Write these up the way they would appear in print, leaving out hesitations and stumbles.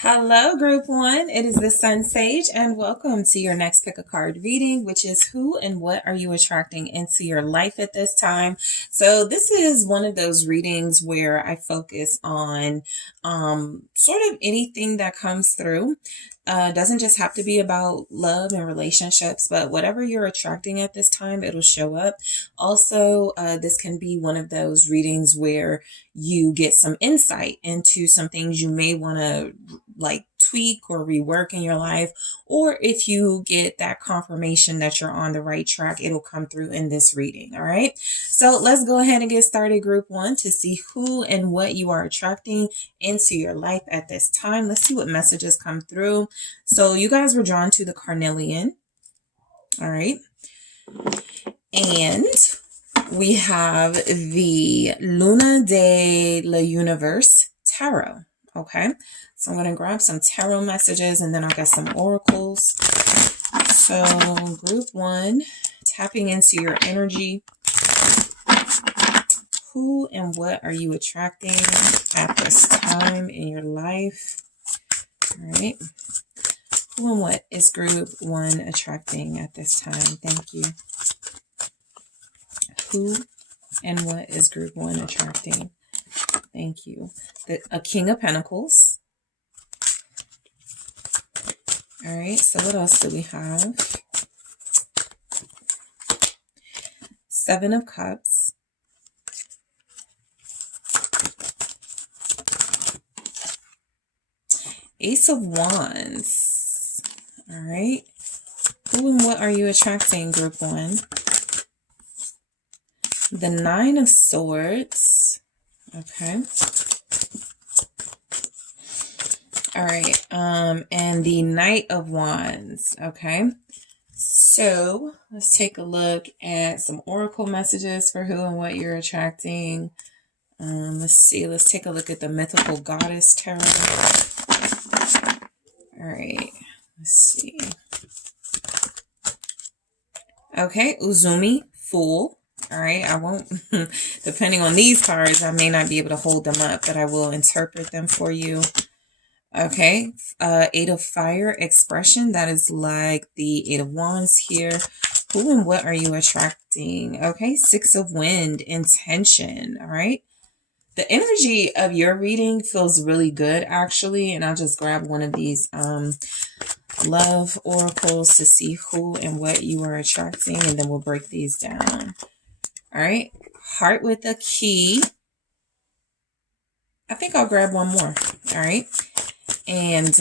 Hello, Group 1. It is the SunSage, and welcome to your next pick a card reading, which is who and what are you attracting into your life at this time. So this is one of those readings where I focus on sort of anything that comes through. Doesn't just have to be about love and relationships, but whatever you're attracting at this time, it'll show up. Also, this can be one of those readings where you get some insight into some things you may want to tweak or rework in your life, or if you get that confirmation that you're on the right track, it'll come through in this reading. All right, so let's go ahead and get started, Group 1, to see who and what you are attracting into your life at this time. Let's see what messages come through. So you guys were drawn to the Carnelian. All right, and we have the Luna de la Universe Tarot. Okay, so I'm going to grab some tarot messages and then I'll get some oracles. So Group 1, tapping into your energy. Who and what are you attracting at this time in your life? All right. Who and what is Group 1 attracting at this time? Thank you. Who and what is Group 1 attracting? Thank you. A King of Pentacles. All right, so what else do we have? Seven of Cups. Ace of Wands. All right. Who and what are you attracting, Group 1? The Nine of Swords. Okay. All right. And the Knight of Wands. Okay. So let's take a look at some oracle messages for who and what you're attracting. Let's see. Let's take a look at the Mythical Goddess Tarot. All right. Let's see. Okay. Uzumi, Fool. All right, I won't, depending on these cards, I may not be able to hold them up, but I will interpret them for you. Okay, Eight of Fire, Expression. That is like the Eight of Wands here. Who and what are you attracting? Okay, Six of Wind, Intention. All right. The energy of your reading feels really good, actually, and I'll just grab one of these love oracles to see who and what you are attracting, and then we'll break these down. All right, Heart with a Key. I think I'll grab one more. All right, and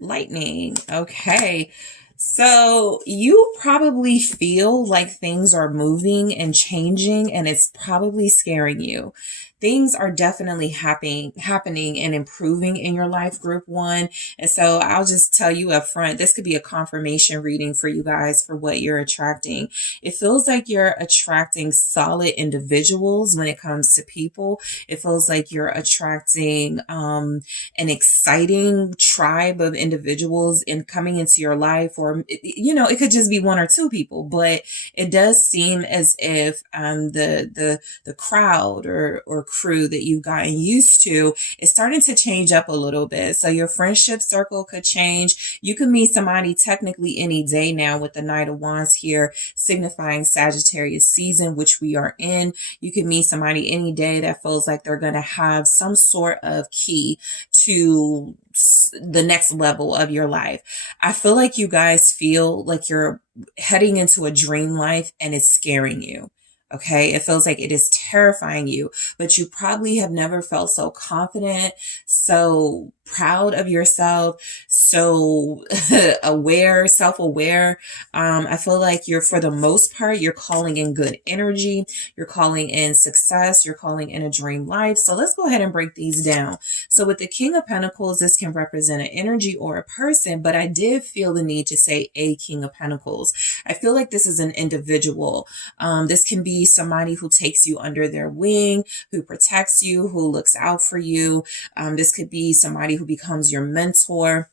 Lightning. Okay, so you probably feel like things are moving and changing, and it's probably scaring you. Things are definitely happening and improving in your life, Group 1. And so I'll just tell you up front, this could be a confirmation reading for you guys for what you're attracting. It feels like you're attracting solid individuals when it comes to people. It feels like you're attracting an exciting tribe of individuals in coming into your life, or, you know, it could just be one or two people, but it does seem as if the crowd or crew that you've gotten used to is starting to change up a little bit. So your friendship circle could change. You could meet somebody technically any day now with the Knight of Wands here, signifying Sagittarius season, which we are in. You could meet somebody any day that feels like they're going to have some sort of key to the next level of your life. I feel like you guys feel like you're heading into a dream life and it's scaring you. Okay, it feels like it is terrifying you, but you probably have never felt so confident, so proud of yourself, so aware, self-aware. I feel like for the most part, you're calling in good energy. You're calling in success. You're calling in a dream life. So let's go ahead and break these down. So with the King of Pentacles, this can represent an energy or a person, but I did feel the need to say a King of Pentacles. I feel like this is an individual. This can be somebody who takes you under their wing, who protects you, who looks out for you. This could be somebody who becomes your mentor.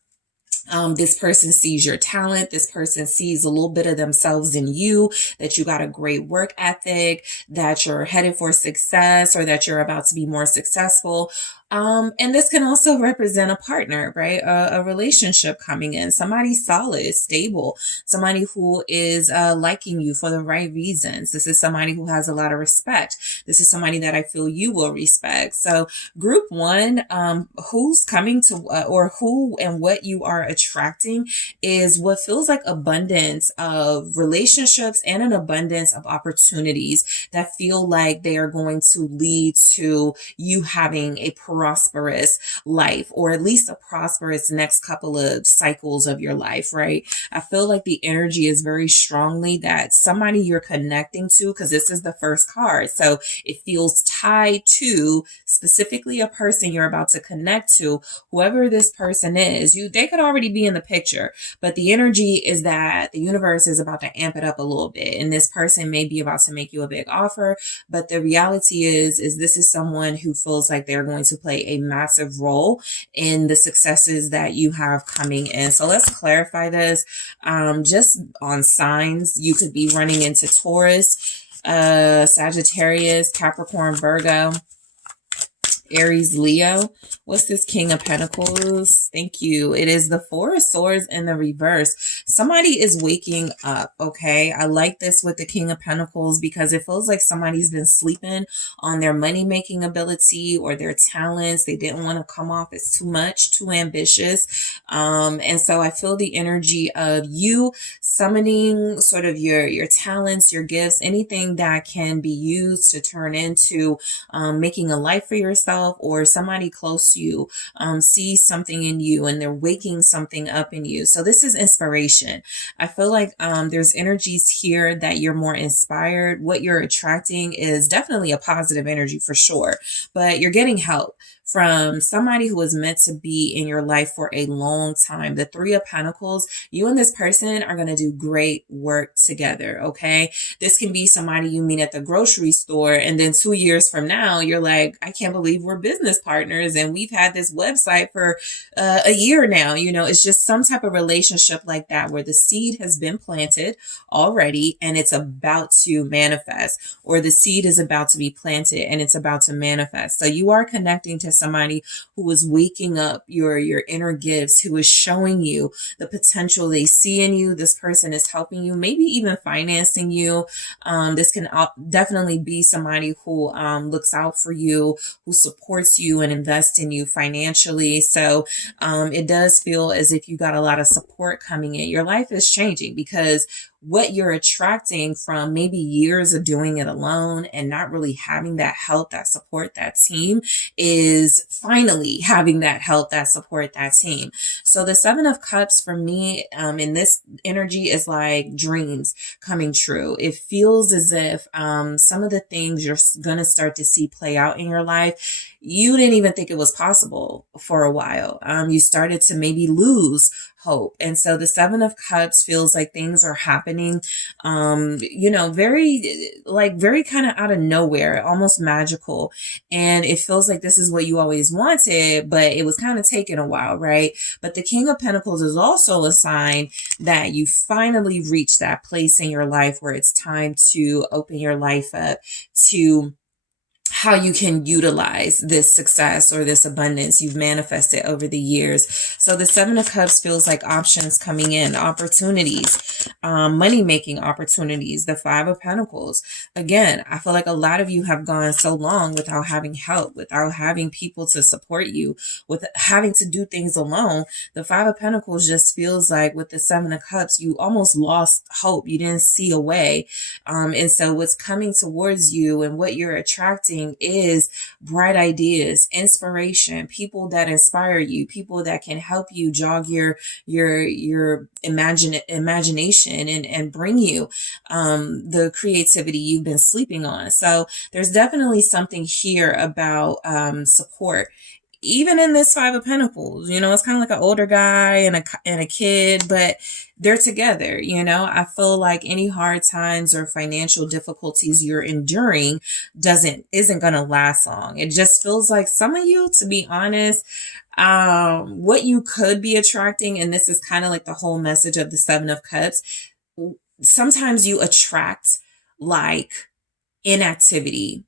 This person sees your talent. This person sees a little bit of themselves in you, that you got a great work ethic, that you're headed for success, or that you're about to be more successful. And this can also represent a partner, right? A relationship coming in, somebody solid, stable, somebody who is liking you for the right reasons. This is somebody who has a lot of respect. This is somebody that I feel you will respect. So group one, who's coming to, or who and what you are attracting is what feels like abundance of relationships and an abundance of opportunities that feel like they are going to lead to you having a prosperous life, or at least a prosperous next couple of cycles of your life, right? I feel like the energy is very strongly that somebody you're connecting to, because this is the first card, so it feels tied to specifically a person you're about to connect to. Whoever this person is, they could already be in the picture, but the energy is that the universe is about to amp it up a little bit, and this person may be about to make you a big offer. But the reality is this is someone who feels like they're going to play a massive role in the successes that you have coming in. So let's clarify this. Just on signs, you could be running into Taurus, Sagittarius, Capricorn, Virgo, Aries, Leo. What's this King of Pentacles? Thank you. It is the Four of Swords in the reverse. Somebody is waking up, okay? I like this with the King of Pentacles because it feels like somebody's been sleeping on their money-making ability or their talents. They didn't want to come off as too much, too ambitious. And so I feel the energy of you summoning sort of your talents, your gifts, anything that can be used to turn into making a life for yourself, or somebody close to you sees something in you and they're waking something up in you. So this is inspiration. I feel like there's energies here that you're more inspired. What you're attracting is definitely a positive energy for sure, but you're getting help from somebody who is meant to be in your life for a long time. The Three of Pentacles, you and this person are going to do great work together, okay? This can be somebody you meet at the grocery store, and then 2 years from now, you're like, I can't believe we're business partners, and we've had this website for a year now. You know, it's just some type of relationship like that where the seed has been planted already and it's about to manifest, or the seed is about to be planted and it's about to manifest. So you are connecting to somebody who is waking up your inner gifts, who is showing you the potential they see in you. This person is helping you, maybe even financing you. This can definitely be somebody who looks out for you, who supports you and invests in you financially. So it does feel as if you got a lot of support coming in. Your life is changing because what you're attracting from maybe years of doing it alone and not really having that help, that support, that team, is finally having that help, that support, that team. So the Seven of Cups for me in this energy is like dreams coming true. It feels as if some of the things you're going to start to see play out in your life, you didn't even think it was possible for a while. You started to maybe lose hope. And so the Seven of Cups feels like things are happening, very kind of out of nowhere, almost magical. And it feels like this is what you always wanted, but it was kind of taking a while, right? But the King of Pentacles is also a sign that you finally reached that place in your life where it's time to open your life up to how you can utilize this success or this abundance you've manifested over the years. So the Seven of Cups feels like options coming in, opportunities, money-making opportunities. The Five of Pentacles. Again, I feel like a lot of you have gone so long without having help, without having people to support you, with having to do things alone. The Five of Pentacles just feels like with the Seven of Cups, you almost lost hope. You didn't see a way. And so what's coming towards you and what you're attracting is bright ideas, inspiration, people that inspire you, people that can help you jog your imagination and bring you the creativity you've been sleeping on. So there's definitely something here about support. Even in this Five of Pentacles, it's kind of like an older guy and a kid, but they're together. I feel like any hard times or financial difficulties you're enduring isn't going to last long. It just feels like some of you, to be honest, what you could be attracting, and this is kind of like the whole message of the Seven of Cups, sometimes you attract like inactivity,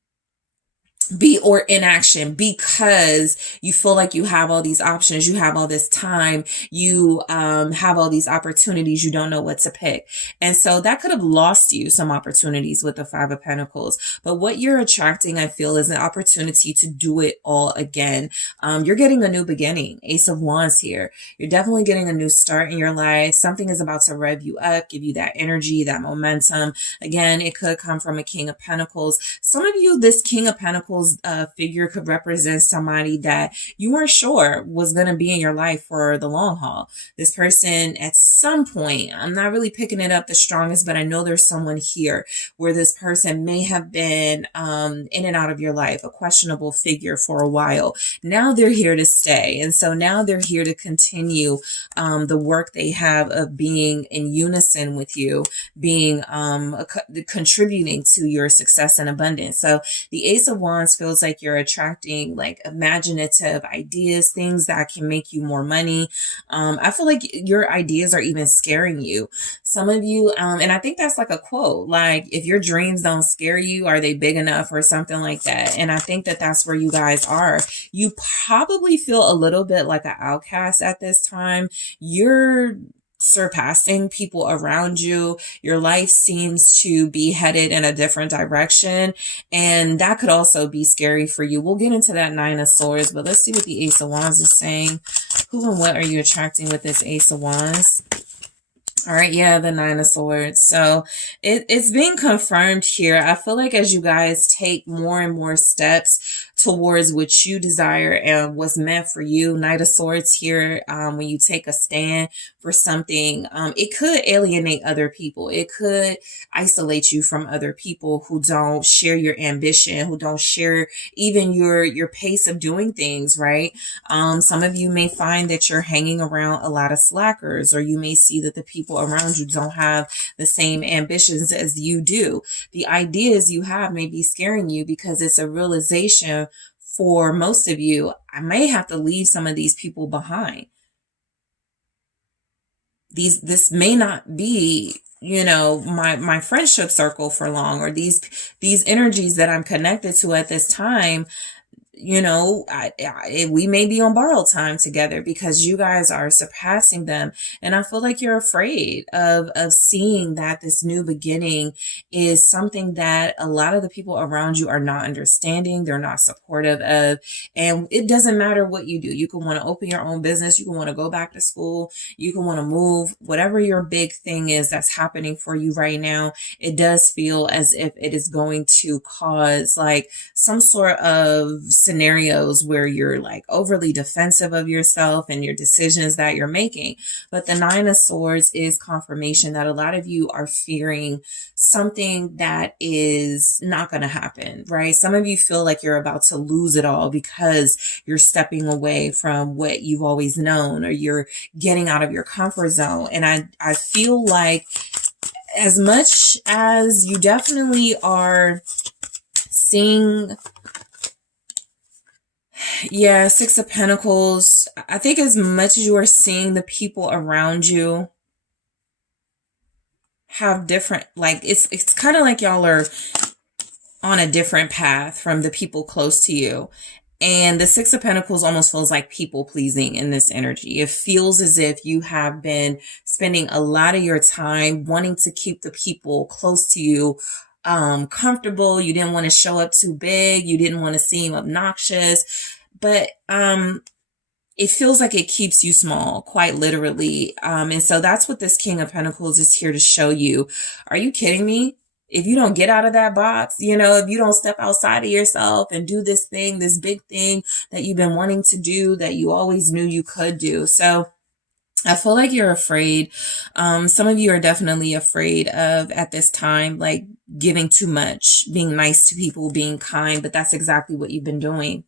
or inaction, because you feel like you have all these options, you have all this time, you have all these opportunities, you don't know what to pick. And so that could have lost you some opportunities with the Five of Pentacles. But what you're attracting, I feel, is an opportunity to do it all again. You're getting a new beginning. Ace of Wands here. You're definitely getting a new start in your life. Something is about to rev you up, give you that energy, that momentum. Again, it could come from a King of Pentacles. Some of you, this King of Pentacles figure could represent somebody that you weren't sure was going to be in your life for the long haul. This person at some point, I'm not really picking it up the strongest, but I know there's someone here where this person may have been in and out of your life, a questionable figure for a while. Now they're here to stay. And so now they're here to continue the work they have of being in unison with you, being contributing to your success and abundance. So the Ace of Wands feels like you're attracting like imaginative ideas, things that can make you more money. I feel like your ideas are even scaring you. Some of you, and I think that's like a quote, like if your dreams don't scare you, are they big enough, or something like that. And I think that that's where you guys are. You probably feel a little bit like an outcast at this time. You're surpassing people around you. Your life seems to be headed in a different direction, and that could also be scary for you. We'll get into that Nine of Swords, but let's see what the Ace of Wands is saying. Who and what are you attracting with this Ace of Wands? All right, yeah, the Nine of Swords. So it's being confirmed here. I feel like as you guys take more and more steps towards what you desire and what's meant for you, Knight of Swords here, when you take a stand for something, it could alienate other people. It could isolate you from other people who don't share your ambition, who don't share even your pace of doing things, right? Some of you may find that you're hanging around a lot of slackers, or you may see that the people around you don't have the same ambitions as you do. The ideas you have may be scaring you because it's a realization for most of you, I may have to leave some of these people behind. This may not be, you know, my friendship circle for long, or these energies that I'm connected to at this time. You know, we may be on borrowed time together because you guys are surpassing them. And I feel like you're afraid of seeing that this new beginning is something that a lot of the people around you are not understanding. They're not supportive of. And it doesn't matter what you do. You can want to open your own business. You can want to go back to school. You can want to move. Whatever your big thing is that's happening for you right now, it does feel as if it is going to cause like some sort of scenarios where you're like overly defensive of yourself and your decisions that you're making. But the Nine of Swords is confirmation that a lot of you are fearing something that is not going to happen, right? Some of you feel like you're about to lose it all because you're stepping away from what you've always known, or you're getting out of your comfort zone. And I feel like as much as you definitely are seeing, yeah, Six of Pentacles, I think as much as you are seeing the people around you have different, like it's kind of like y'all are on a different path from the people close to you. And the Six of Pentacles almost feels like people pleasing in this energy. It feels as if you have been spending a lot of your time wanting to keep the people close to you comfortable. You didn't want to show up too big. You didn't want to seem obnoxious. But it feels like it keeps you small, quite literally. And so that's what this King of Pentacles is here to show you. Are you kidding me? If you don't get out of that box, you know, if you don't step outside of yourself and do this thing, this big thing that you've been wanting to do, that you always knew you could do. So I feel like you're afraid. Some of you are definitely afraid of, at this time, like giving too much, being nice to people, being kind, but that's exactly what you've been doing.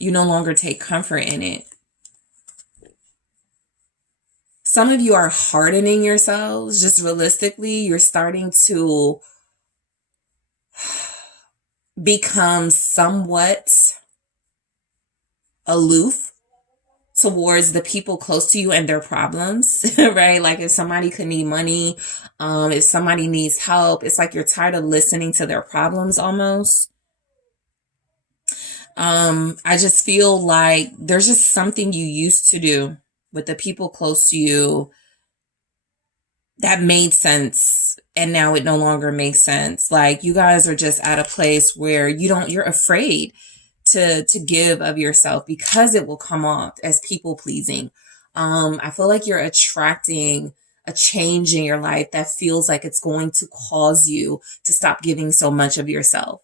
You no longer take comfort in it. Some of you are hardening yourselves. Just realistically, you're starting to become somewhat aloof towards the people close to you and their problems, right? Like if somebody could need money, if somebody needs help, it's like you're tired of listening to their problems almost. I just feel like there's just something you used to do with the people close to you that made sense, and now it no longer makes sense. Like you guys are just at a place where you're afraid to give of yourself because it will come off as people pleasing. I feel like you're attracting a change in your life that feels like it's going to cause you to stop giving so much of yourself.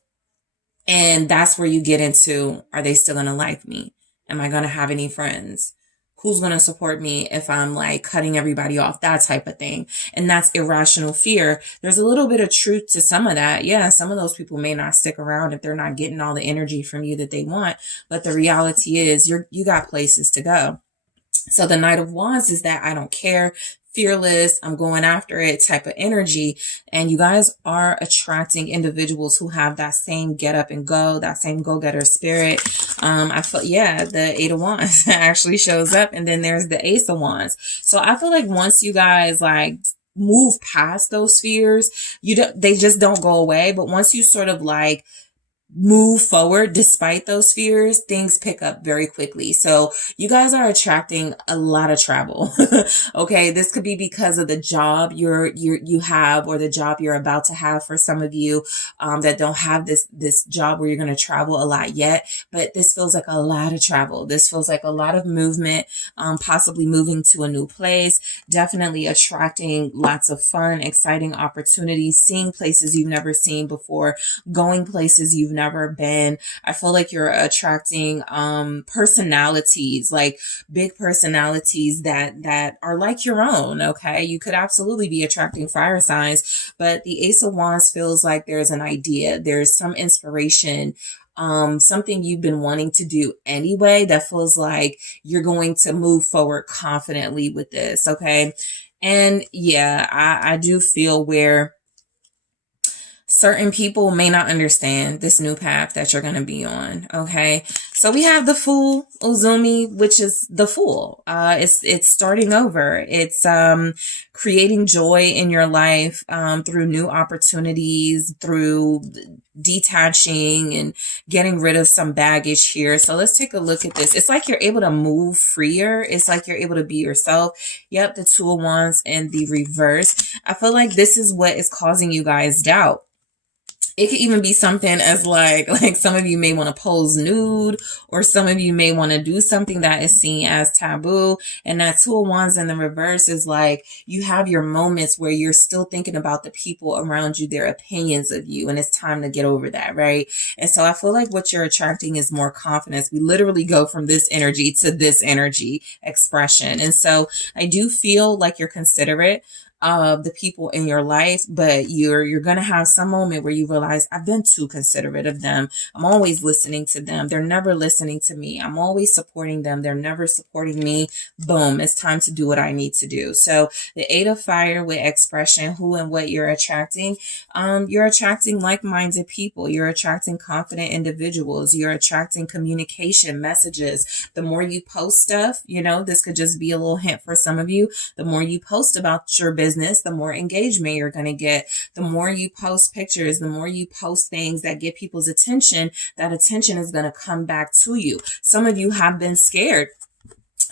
And that's where you get into, are they still going to like me? Am I going to have any friends? Who's going to support me if I'm like cutting everybody off? That type of thing. And that's irrational fear. There's a little bit of truth to some of that. Yeah, some of those people may not stick around if they're not getting all the energy from you that they want. But the reality is you got places to go. So the Knight of Wands is that I don't care, fearless, I'm going after it type of energy. And you guys are attracting individuals who have that same get up and go, that same go-getter spirit. I feel, yeah, the Eight of Wands actually shows up, and then there's the Ace of Wands. So I feel like once you guys like move past those fears, they just don't go away. But once you sort of like move forward despite those fears, things pick up very quickly. So you guys are attracting a lot of travel. Okay, this could be because of the job you have, or the job you're about to have for some of you that don't have this job where you're going to travel a lot yet. But this feels like a lot of travel. This feels like a lot of movement, possibly moving to a new place, definitely attracting lots of fun, exciting opportunities, seeing places you've never seen before, going places you've never been. I feel like you're attracting personalities, like big personalities that are like your own. Okay, you could absolutely be attracting fire signs, but the Ace of Wands feels like there's an idea, there's some inspiration, something you've been wanting to do anyway that feels like you're going to move forward confidently with this. Okay, and yeah, I do feel where certain people may not understand this new path that you're going to be on. Okay. So we have the Fool, Uzumi, which is the Fool. It's starting over. It's, creating joy in your life, through new opportunities, through detaching and getting rid of some baggage here. So let's take a look at this. It's like you're able to move freer. It's like you're able to be yourself. Yep. The Two of Wands in the reverse. I feel like this is what is causing you guys doubt. It could even be something as like some of you may want to pose nude, or some of you may want to do something that is seen as taboo. And that Two of Wands in the reverse is like you have your moments where you're still thinking about the people around you, their opinions of you, and it's time to get over that, right? And so I feel like what you're attracting is more confidence. We literally go from this energy to this energy expression. And so I do feel like you're considerate of the people in your life, but you're going to have some moment where you realize, I've been too considerate of them. I'm always listening to them. They're never listening to me. I'm always supporting them. They're never supporting me. Boom. It's time to do what I need to do. So the Eight of Fire with expression, who and what you're attracting, you're attracting like-minded people. You're attracting confident individuals. You're attracting communication messages. The more you post stuff, this could just be a little hint for some of you. The more you post about your business, the more engagement you're going to get. The more you post pictures, the more you post things that get people's attention, that attention is going to come back to you. Some of you have been scared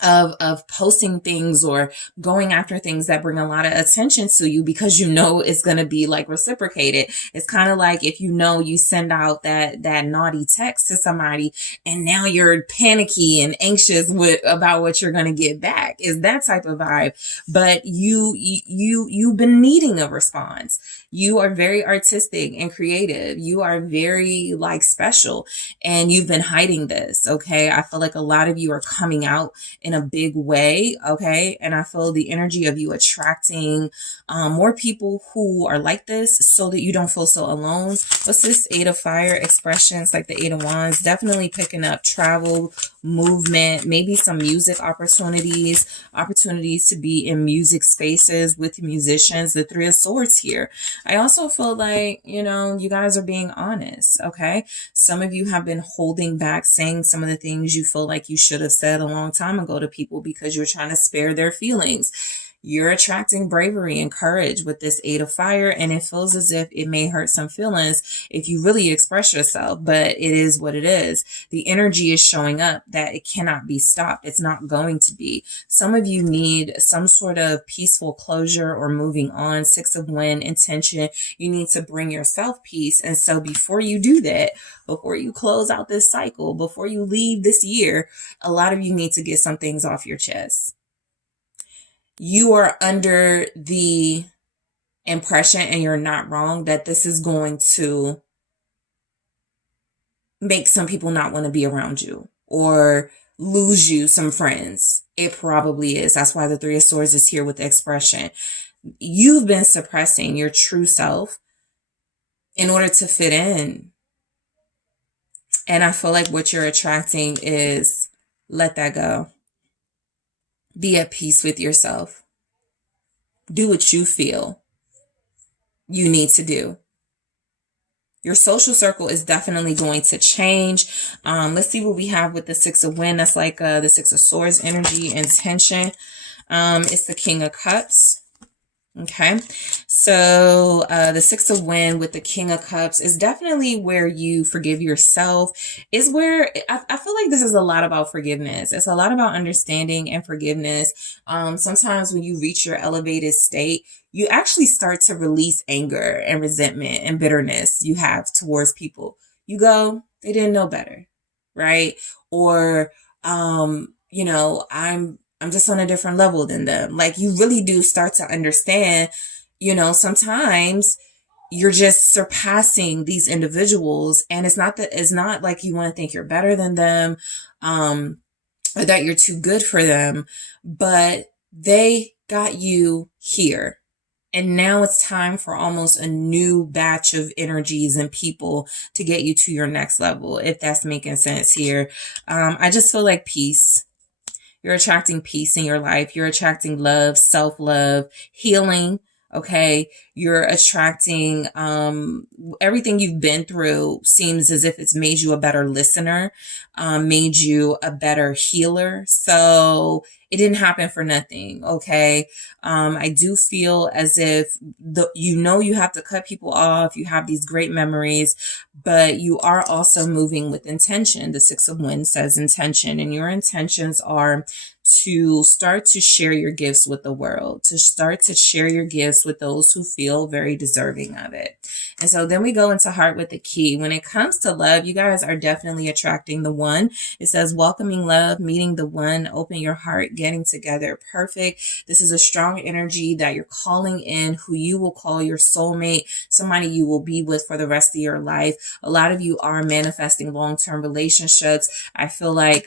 of posting things or going after things that bring a lot of attention to you, because it's going to be like reciprocated. It's kind of like if you send out that naughty text to somebody and now you're panicky and anxious about what you're going to get back. Is that type of vibe. But you've been needing a response. You are very artistic and creative. You are very special, and you've been hiding this. Okay. I feel like a lot of you are coming out in a big way. Okay. And I feel the energy of you attracting more people who are like this, so that you don't feel so alone. What's this Eight of Fire expressions, like the Eight of Wands? Definitely picking up travel, movement, maybe some music opportunities to be in music spaces with musicians. The Three of Swords here. I also feel like, you guys are being honest, okay? Some of you have been holding back saying some of the things you feel like you should have said a long time ago to people because you're trying to spare their feelings. You're attracting bravery and courage with this Eight of Fire, and it feels as if it may hurt some feelings if you really express yourself, but it is what it is. The energy is showing up that it cannot be stopped. It's not going to be. Some of you need some sort of peaceful closure or moving on. Six of Wands, intention. You need to bring yourself peace. And so before you do that, before you close out this cycle, before you leave this year, a lot of you need to get some things off your chest. You are under the impression, and you're not wrong, that this is going to make some people not want to be around you or lose you some friends. It probably is. That's why the Three of Swords is here with expression. You've been suppressing your true self in order to fit in. And I feel like what you're attracting is let that go. Be at peace with yourself. Do what you feel you need to do. Your social circle is definitely going to change. Let's see what we have with the Six of Wands. That's like the Six of Swords energy and tension. It's the King of Cups. Okay, so the Six of Wands with the King of Cups is definitely where you forgive yourself. Is where I feel like this is a lot about forgiveness. It's a lot about understanding and forgiveness. Sometimes when you reach your elevated state, you actually start to release anger and resentment and bitterness you have towards people. You go, they didn't know better, right? Or, I'm just on a different level than them. Like, you really do start to understand, sometimes you're just surpassing these individuals, and it's not like you want to think you're better than them, or that you're too good for them, but they got you here. And now it's time for almost a new batch of energies and people to get you to your next level, if that's making sense here. I just feel like peace. You're attracting peace in your life. You're attracting love, self-love, healing. Okay. You're attracting, everything you've been through seems as if it's made you a better listener, made you a better healer. So it didn't happen for nothing. Okay. I do feel as if you have to cut people off. You have these great memories, but you are also moving with intention. The Six of Wands says intention, and your intentions are to start to share your gifts with the world, to start to share your gifts with those who feel very deserving of it. And so then we go into Heart with the Key. When it comes to love, you guys are definitely attracting the one. It says welcoming love, meeting the one, open your heart, getting together. Perfect. This is a strong energy that you're calling in who you will call your soulmate, somebody you will be with for the rest of your life. A lot of you are manifesting long-term relationships. I feel like,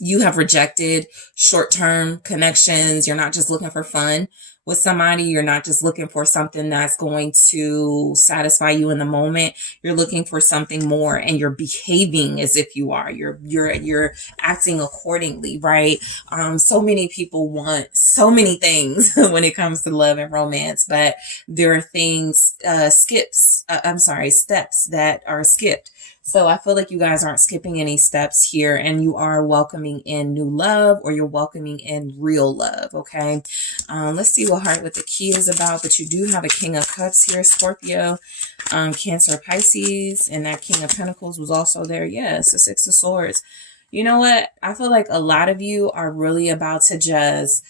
you have rejected short-term connections. You're not just looking for fun with somebody. You're not just looking for something that's going to satisfy you in the moment. You're looking for something more, and you're behaving as if you are. You're acting accordingly, right? So many people want so many things when it comes to love and romance, but there are things, steps that are skipped. So I feel like you guys aren't skipping any steps here, and you are welcoming in new love, or you're welcoming in real love. Okay. Let's see what Heart with the Key is about, but you do have a King of Cups here, Scorpio, Cancer, Pisces, and that King of Pentacles was also there. Yes, the Six of Swords. You know what? I feel like a lot of you are really about to just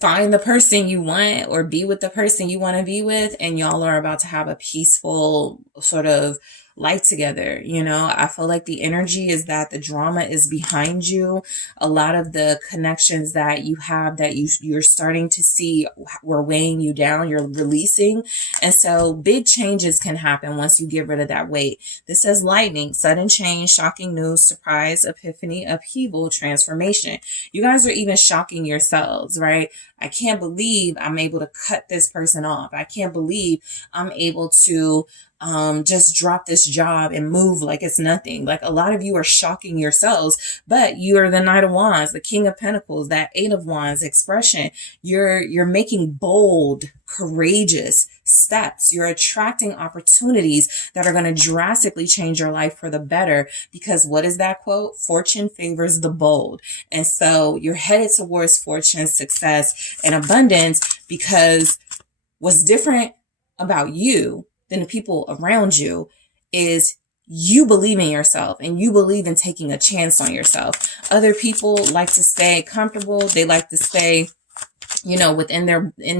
find the person you want or be with the person you want to be with, and y'all are about to have a peaceful sort of life together. I feel like the energy is that the drama is behind you. A lot of the connections that you have that you're starting to see were weighing you down, you're releasing. And so big changes can happen once you get rid of that weight. This says lightning, sudden change, shocking news, surprise, epiphany, upheaval, transformation. You guys are even shocking yourselves, right? I can't believe I'm able to cut this person off. I can't believe I'm able to just drop this job and move like it's nothing. Like a lot of you are shocking yourselves, but you are the Knight of Wands, the King of Pentacles, that Eight of Wands expression. You're making bold, courageous steps. You're attracting opportunities that are going to drastically change your life for the better, because what is that quote? Fortune favors the bold. And so you're headed towards fortune, success, and abundance, because what's different about you than the people around you is you believe in yourself and you believe in taking a chance on yourself. Other people like to stay comfortable. They like to stay, within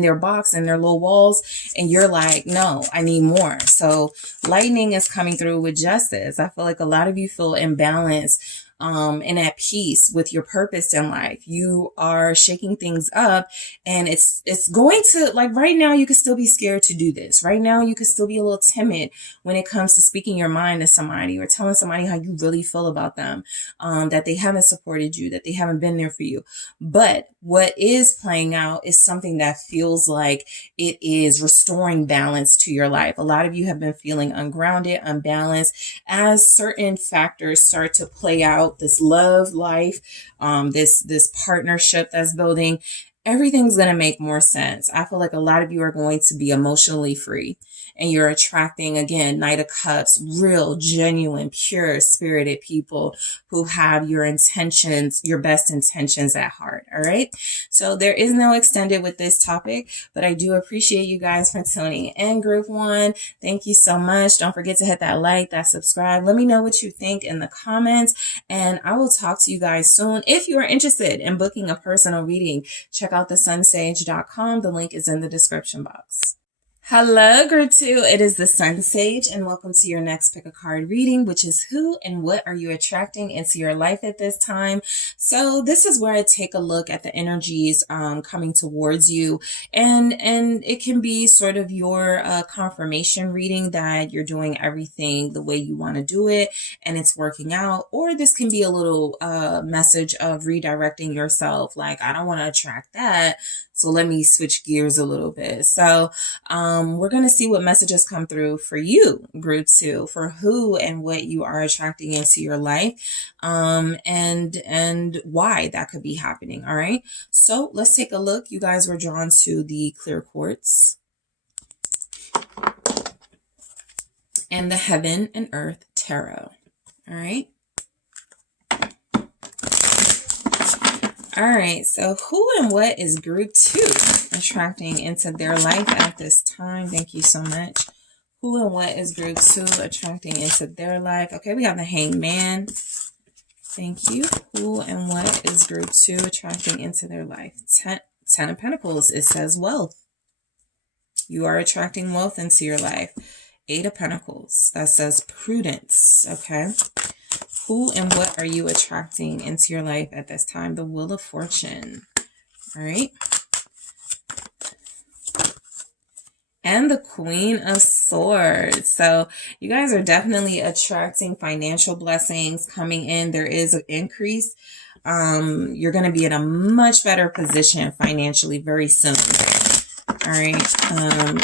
their box and their little walls. And you're like, no, I need more. So lightning is coming through with justice. I feel like a lot of you feel imbalanced, and at peace with your purpose in life. You are shaking things up, and it's going to, like, right now you could still be scared to do this. Right now you could still be a little timid when it comes to speaking your mind to somebody or telling somebody how you really feel about them, that they haven't supported you, that they haven't been there for you. But what is playing out is something that feels like it is restoring balance to your life. A lot of you have been feeling ungrounded, unbalanced, as certain factors start to play out. This love life, this partnership that's building, everything's going to make more sense. I feel like a lot of you are going to be emotionally free, and you're attracting, again, Knight of Cups, real, genuine, pure spirited people who have your intentions, your best intentions at heart. All right. So there is no extended with this topic, but I do appreciate you guys for tuning in. Group 1, thank you so much. Don't forget to hit that like, that subscribe. Let me know what you think in the comments, and I will talk to you guys soon. If you are interested in booking a personal reading, check out TheSunSage.com. The link is in the description box. Hello, Group 2. It is the Sun Sage, and welcome to your next pick a card reading, which is who and what are you attracting into your life at this time. So this is where I take a look at the energies coming towards you, and it can be sort of your confirmation reading that you're doing everything the way you want to do it and it's working out, or this can be a little message of redirecting yourself, like, I don't want to attract that, so let me switch gears a little bit. So we're going to see what messages come through for you, Group 2, for who and what you are attracting into your life, and why that could be happening. All right. So let's take a look. You guys were drawn to the clear quartz and the Heaven and Earth Tarot. All right. All right, so who and what is Group 2 attracting into their life at this time? Thank you so much. Who and what is Group 2 attracting into their life? Okay, we have the Hanged Man. Thank you. Who and what is Group 2 attracting into their life? Ten of Pentacles. It says wealth. You are attracting wealth into your life. Eight of Pentacles. That says prudence. Okay. Who and what are you attracting into your life at this time? The Wheel of Fortune. All right. And the Queen of Swords. So you guys are definitely attracting financial blessings coming in. There is an increase. You're going to be in a much better position financially very soon. All right.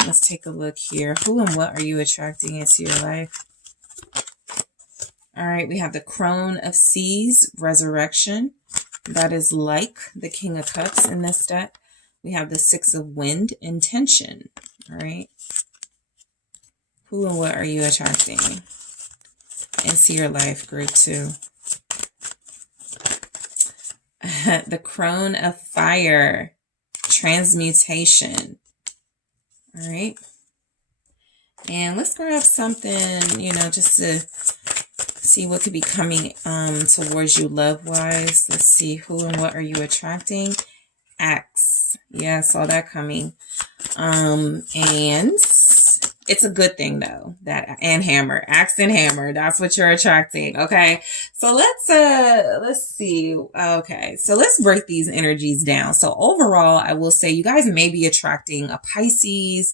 Let's take a look here. Who and what are you attracting into your life? All right, we have the Crone of Seas, Resurrection. That is like the King of Cups in this deck. We have the Six of Wind, Intention. All right. Who and what are you attracting into your life, Group 2? The Crone of Fire, Transmutation. All right. And let's grab something, just to see what could be coming towards you love-wise. Let's see, who and what are you attracting? Axe. Yeah, I saw that coming. And it's a good thing though, and hammer, axe and hammer. That's what you're attracting. Okay. So let's see. Okay. So let's break these energies down. So overall, I will say you guys may be attracting a Pisces,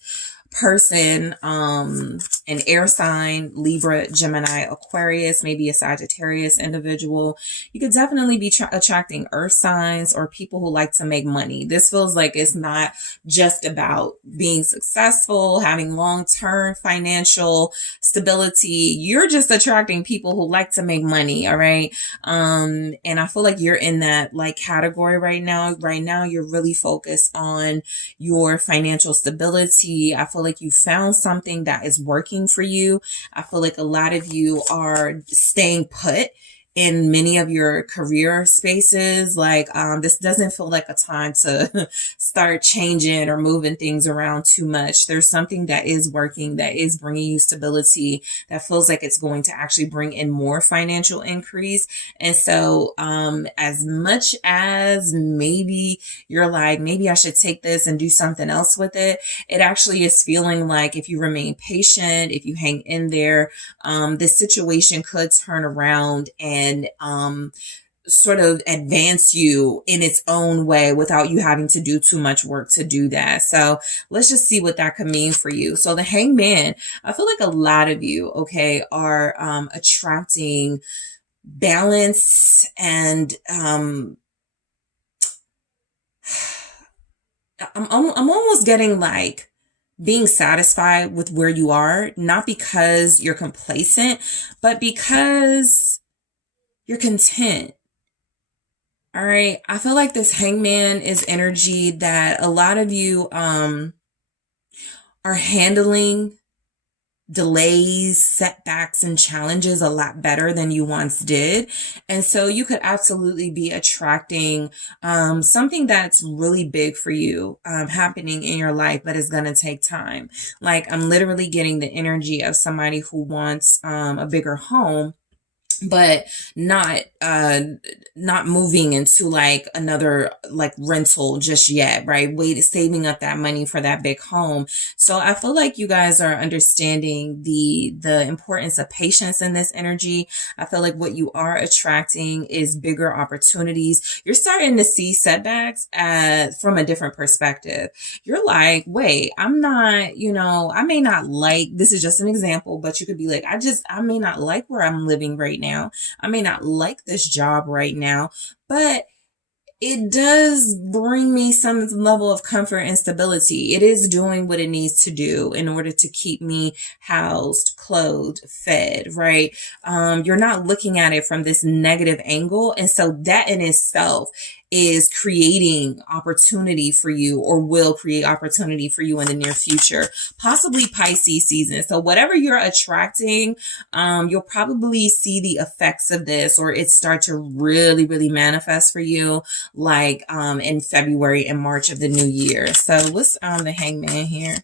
person, an air sign, Libra, Gemini, Aquarius, maybe a Sagittarius individual. You could definitely be attracting earth signs or people who like to make money. This feels like it's not just about being successful, having long-term financial stability. You're just attracting people who like to make money. All right. And I feel like you're in that like category right now. Right now, you're really focused on your financial stability. I feel like you found something that is working for you. I feel like a lot of you are staying put in many of your career spaces. Like, this doesn't feel like a time to start changing or moving things around too much. There's something that is working, that is bringing you stability, that feels like it's going to actually bring in more financial increase. And so, as much as maybe you're like, maybe I should take this and do something else with it, it actually is feeling like if you remain patient, if you hang in there, this situation could turn around and sort of advance you in its own way without you having to do too much work to do that. So let's just see what that could mean for you. So the Hangman, I feel like a lot of you, okay, are attracting balance and I'm almost getting like being satisfied with where you are, not because you're complacent, but because you're content. All right. I feel like this Hangman is energy that a lot of you are handling delays, setbacks, and challenges a lot better than you once did. And so you could absolutely be attracting something that's really big for you happening in your life, but it's going to take time. Like, I'm literally getting the energy of somebody who wants a bigger home, but not moving into like another like rental just yet, right? Saving up that money for that big home. So I feel like you guys are understanding the importance of patience in this energy. I feel like what you are attracting is bigger opportunities. You're starting to see setbacks from a different perspective. You're like, wait, I'm not, I may not like, this is just an example, but you could be like, I may not like where I'm living right now. I may not like this job right now, but it does bring me some level of comfort and stability. It is doing what it needs to do in order to keep me housed, clothed, fed, right? You're not looking at it from this negative angle. And so that in itself is creating opportunity for you, or will create opportunity for you in the near future, possibly Pisces season. So whatever you're attracting, you'll probably see the effects of this, or it start to really, really manifest for you like in February and March of the new year. So what's the Hangman here?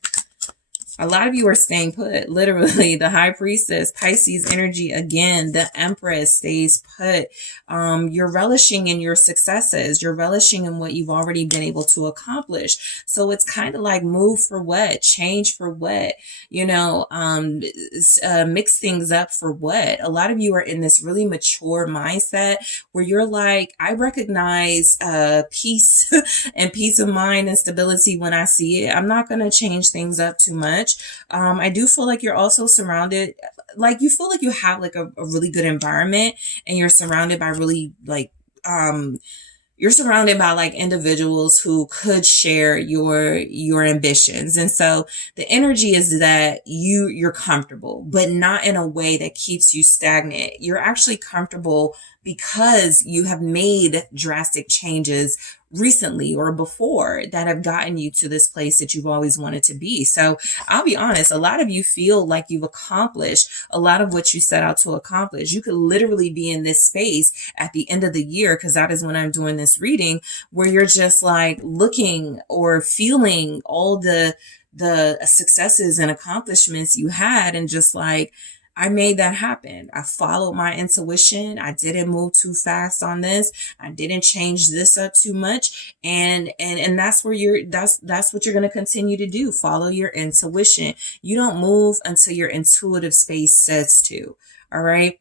A lot of you are staying put, literally. The High Priestess, Pisces energy again. The Empress stays put. You're relishing in your successes. You're relishing in what you've already been able to accomplish. So it's kind of like move for what? Change for what? Mix things up for what? A lot of you are in this really mature mindset where you're like, I recognize peace and peace of mind and stability when I see it. I'm not going to change things up too much. I do feel like you're also surrounded, like you feel like you have like a really good environment, and you're surrounded by really like, you're surrounded by like individuals who could share your ambitions. And so the energy is that you're comfortable, but not in a way that keeps you stagnant. You're actually comfortable because you have made drastic changes recently or before that have gotten you to this place that you've always wanted to be. So I'll be honest, a lot of you feel like you've accomplished a lot of what you set out to accomplish. You could literally be in this space at the end of the year, because that is when I'm doing this reading, where you're just like looking or feeling all the successes and accomplishments you had, and just like, I made that happen. I followed my intuition. I didn't move too fast on this. I didn't change this up too much. And that's where that's what you're going to continue to do. Follow your intuition. You don't move until your intuitive space says to. All right.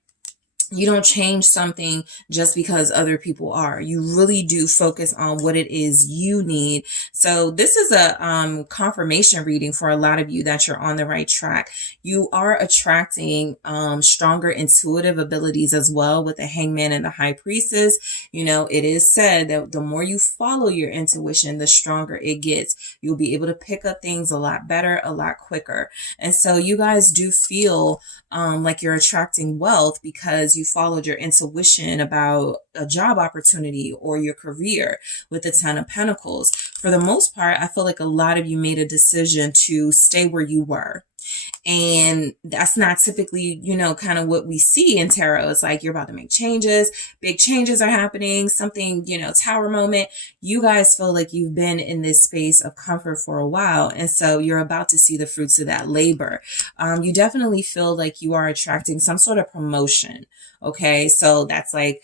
You don't change something just because other people are. You really do focus on what it is you need. So this is a confirmation reading for a lot of you that you're on the right track. You are attracting stronger intuitive abilities as well with the Hangman and the High Priestess. You know, it is said that the more you follow your intuition, the stronger it gets. You'll be able to pick up things a lot better, a lot quicker. And so you guys do feel like you're attracting wealth because you followed your intuition about a job opportunity or your career with the Ten of Pentacles. For the most part, I feel like a lot of you made a decision to stay where you were. And that's not typically, you know, kind of what we see in tarot. It's like you're about to make changes, big changes are happening, something, you know, tower moment. You guys feel like you've been in this space of comfort for a while. And so you're about to see the fruits of that labor. You definitely feel like you are attracting some sort of promotion. Okay, so that's like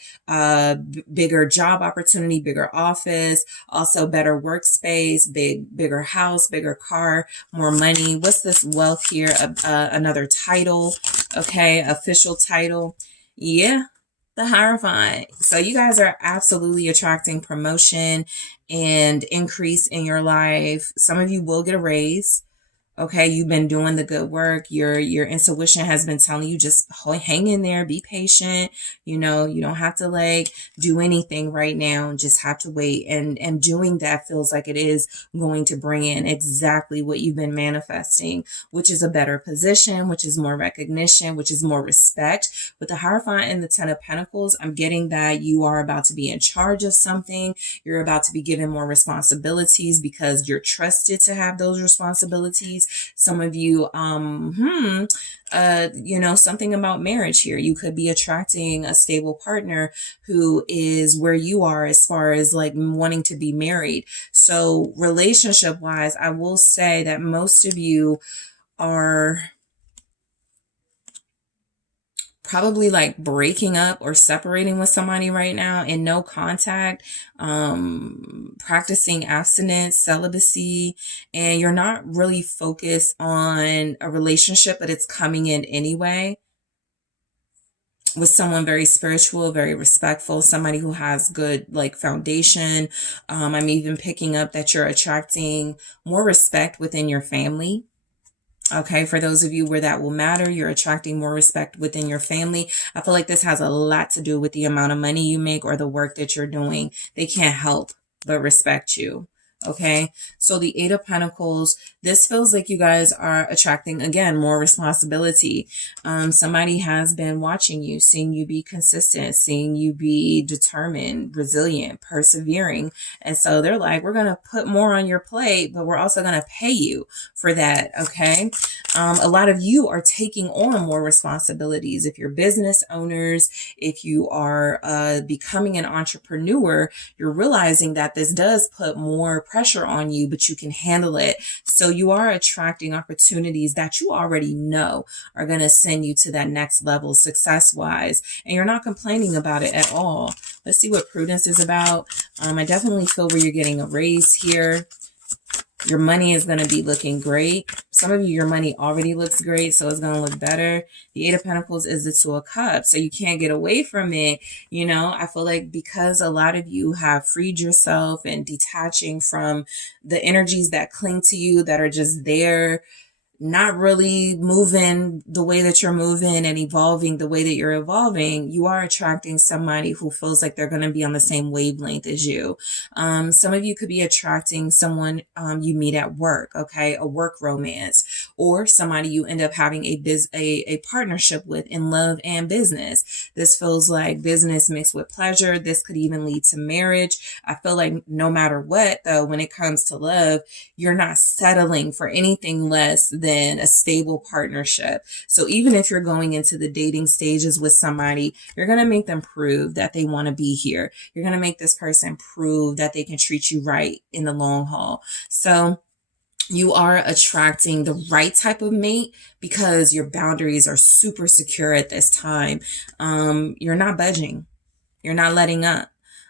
bigger job opportunity, bigger office, also better workspace, bigger house, bigger car, more money. What's this wealth here? Another title, okay, official title. Yeah, the Hierophant. So you guys are absolutely attracting promotion and increase in your life. Some of you will get a raise. Okay, you've been doing the good work. Your intuition has been telling you just hang in there, be patient. You know, you don't have to like do anything right now, just have to wait. And doing that feels like it is going to bring in exactly what you've been manifesting, which is a better position, which is more recognition, which is more respect. With the Hierophant and the Ten of Pentacles, I'm getting that you are about to be in charge of something. You're about to be given more responsibilities because you're trusted to have those responsibilities. Some of you, you know, something about marriage here. You could be attracting a stable partner who is where you are as far as like wanting to be married. So relationship wise, I will say that most of you are probably like breaking up or separating with somebody right now in no contact, practicing abstinence, celibacy, and you're not really focused on a relationship, but it's coming in anyway with someone very spiritual, very respectful, somebody who has good like foundation. I'm even picking up that you're attracting more respect within your family. Okay, for those of you where that will matter, you're attracting more respect within your family. I feel like this has a lot to do with the amount of money you make or the work that you're doing. They can't help but respect you. Okay, so the Eight of Pentacles, this feels like you guys are attracting, again, more responsibility. Somebody has been watching you, seeing you be consistent, seeing you be determined, resilient, persevering. And so they're like, we're going to put more on your plate, but we're also going to pay you for that. Okay. A lot of you are taking on more responsibilities. If you're business owners, if you are becoming an entrepreneur, you're realizing that this does put more pressure on you, but you can handle it. So you are attracting opportunities that you already know are going to send you to that next level success wise. And you're not complaining about it at all. Let's see what prudence is about. I definitely feel where you're getting a raise here. Your money is going to be looking great. Some of you, your money already looks great, so it's going to look better. The Eight of Pentacles is the Two of Cups, so you can't get away from it. You know, I feel like because a lot of you have freed yourself and detaching from the energies that cling to you that are just there, not really moving the way that you're moving and evolving the way that you're evolving, you are attracting somebody who feels like they're going to be on the same wavelength as you. Some of you could be attracting someone you meet at work, okay, a work romance, or somebody you end up having a partnership with in love and business. This feels like business mixed with pleasure. This could even lead to marriage. I feel like no matter what, though, when it comes to love, you're not settling for anything less than a stable partnership. So even if you're going into the dating stages with somebody, you're going to make them prove that they want to be here. You're going to make this person prove that they can treat you right in the long haul. So you are attracting the right type of mate because your boundaries are super secure at this time. You're not budging. You're not letting up.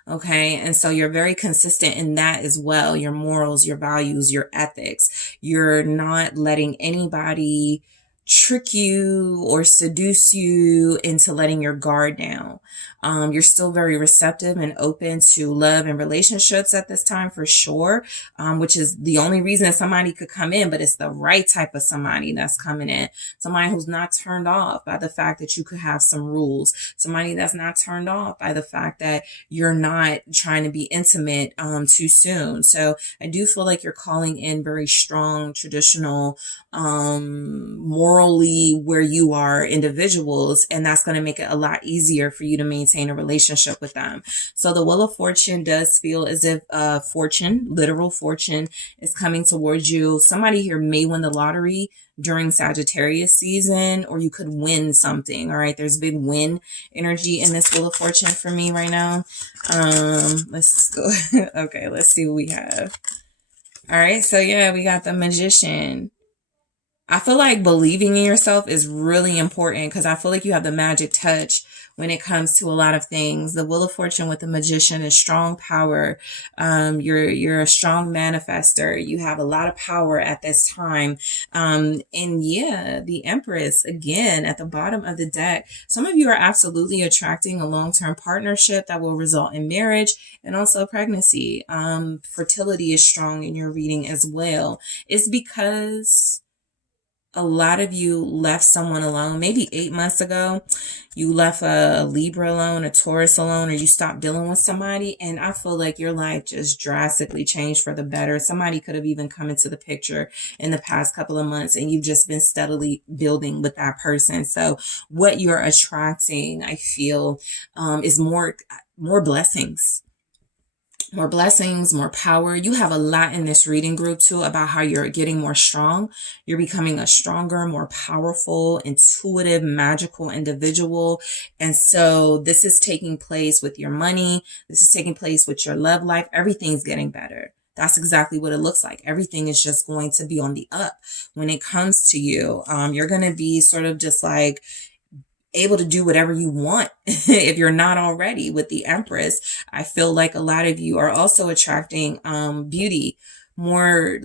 Okay. And so you're very consistent in that as well. Your morals, your values, your ethics. You're not letting anybody trick you or seduce you into letting your guard down. You're still very receptive and open to love and relationships at this time for sure, which is the only reason that somebody could come in, but it's the right type of somebody that's coming in. Somebody who's not turned off by the fact that you could have some rules. Somebody that's not turned off by the fact that you're not trying to be intimate too soon. So I do feel like you're calling in very strong, traditional, morally where you are individuals, and that's going to make it a lot easier for you to maintain a relationship with them. So the Wheel of Fortune does feel as if fortune, literal fortune, is coming towards you. Somebody here may win the lottery during Sagittarius season, or you could win something. All right, there's big win energy in this Wheel of Fortune for me right now. Let's go. Okay, let's see what we have. All right, so yeah, we got the Magician. I feel like believing in yourself is really important because I feel like you have the magic touch when it comes to a lot of things. The Wheel of Fortune with the Magician is strong power. You're a strong manifester. You have a lot of power at this time. And yeah, the Empress again at the bottom of the deck. Some of you are absolutely attracting a long-term partnership that will result in marriage and also pregnancy. Fertility is strong in your reading as well. It's because a lot of you left someone alone. Maybe 8 months ago, you left a Libra alone, a Taurus alone, or you stopped dealing with somebody. And I feel like your life just drastically changed for the better. Somebody could have even come into the picture in the past couple of months, and you've just been steadily building with that person. So what you're attracting, I feel, is more blessings. More blessings, more power. You have a lot in this reading group too about how you're getting more strong. You're becoming a stronger, more powerful, intuitive, magical individual. And so this is taking place with your money. This is taking place with your love life. Everything's getting better. That's exactly what it looks like. Everything is just going to be on the up when it comes to you. You're going to be sort of just like able to do whatever you want if you're not already with the Empress. I feel like a lot of you are also attracting beauty, more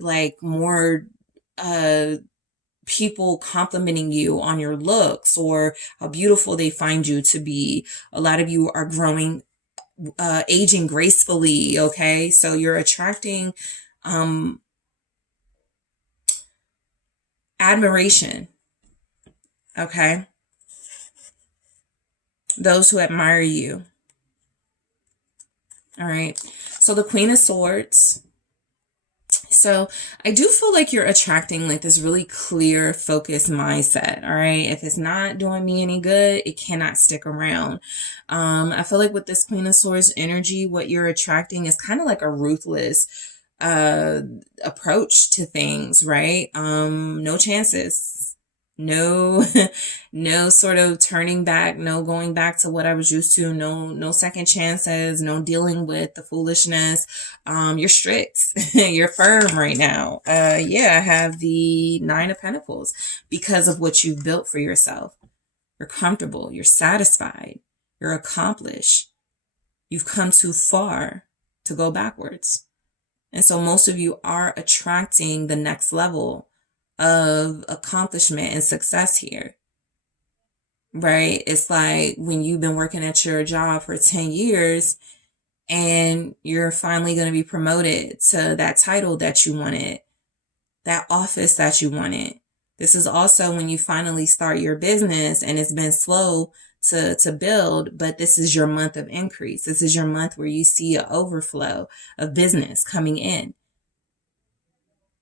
people complimenting you on your looks or how beautiful they find you to be. A lot of you are growing, aging gracefully. Okay, so you're attracting admiration. Okay, those who admire you. All right. So the Queen of Swords. So I do feel like you're attracting like this really clear, focused mindset. All right. If it's not doing me any good, it cannot stick around. I feel like with this Queen of Swords energy, what you're attracting is kind of like a ruthless approach to things, right? No chances. No, no sort of turning back, no going back to what I was used to, no second chances, no dealing with the foolishness. You're strict, you're firm right now. Yeah, I have the Nine of Pentacles because of what you've built for yourself. You're comfortable, you're satisfied, you're accomplished. You've come too far to go backwards. And so most of you are attracting the next level of accomplishment and success here, right? It's like when you've been working at your job for 10 years and you're finally going to be promoted to that title that you wanted, that office that you wanted. This is also when you finally start your business and it's been slow to build, but this is your month of increase. This is your month where you see an overflow of business coming in.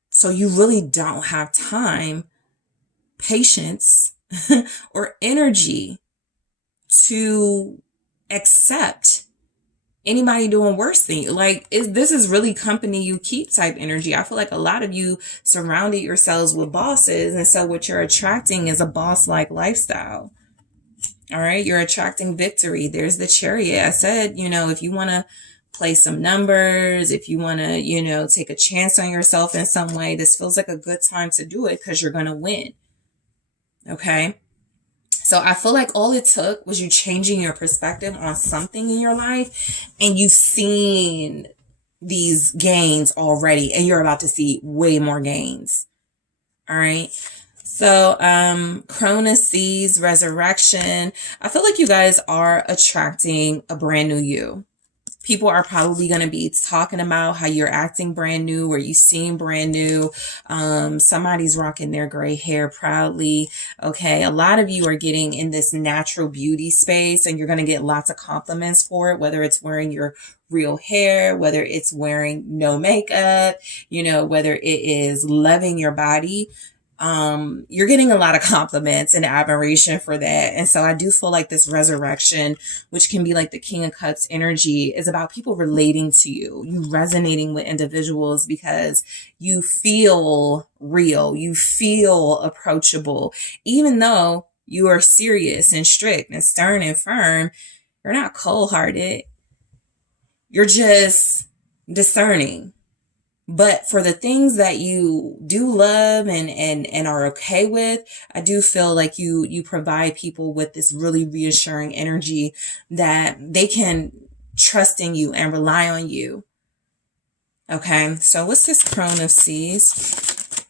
So you really don't have time, patience, or energy to accept anybody doing worse than you. Like, this is really company you keep type energy. I feel like a lot of you surrounded yourselves with bosses. And so what you're attracting is a boss-like lifestyle. All right. You're attracting victory. There's the Chariot. I said, if you want to play some numbers, if you want to, take a chance on yourself in some way, this feels like a good time to do it because you're going to win. Okay. So I feel like all it took was you changing your perspective on something in your life, and you've seen these gains already, and you're about to see way more gains. All right. So, Cronus sees resurrection. I feel like you guys are attracting a brand new you. People are probably going to be talking about how you're acting brand new or you seem brand new. Somebody's rocking their gray hair proudly. Okay. A lot of you are getting in this natural beauty space and you're going to get lots of compliments for it, whether it's wearing your real hair, whether it's wearing no makeup, whether it is loving your body. You're getting a lot of compliments and admiration for that. And so I do feel like this resurrection, which can be like the King of Cups energy, is about people relating to you resonating with individuals because you feel real, you feel approachable, even though you are serious and strict and stern and firm. You're not cold-hearted. You're just discerning. But for the things that you do love and are okay with, I do feel like you provide people with this really reassuring energy that they can trust in you and rely on you. Okay, so what's this Crone of Seas?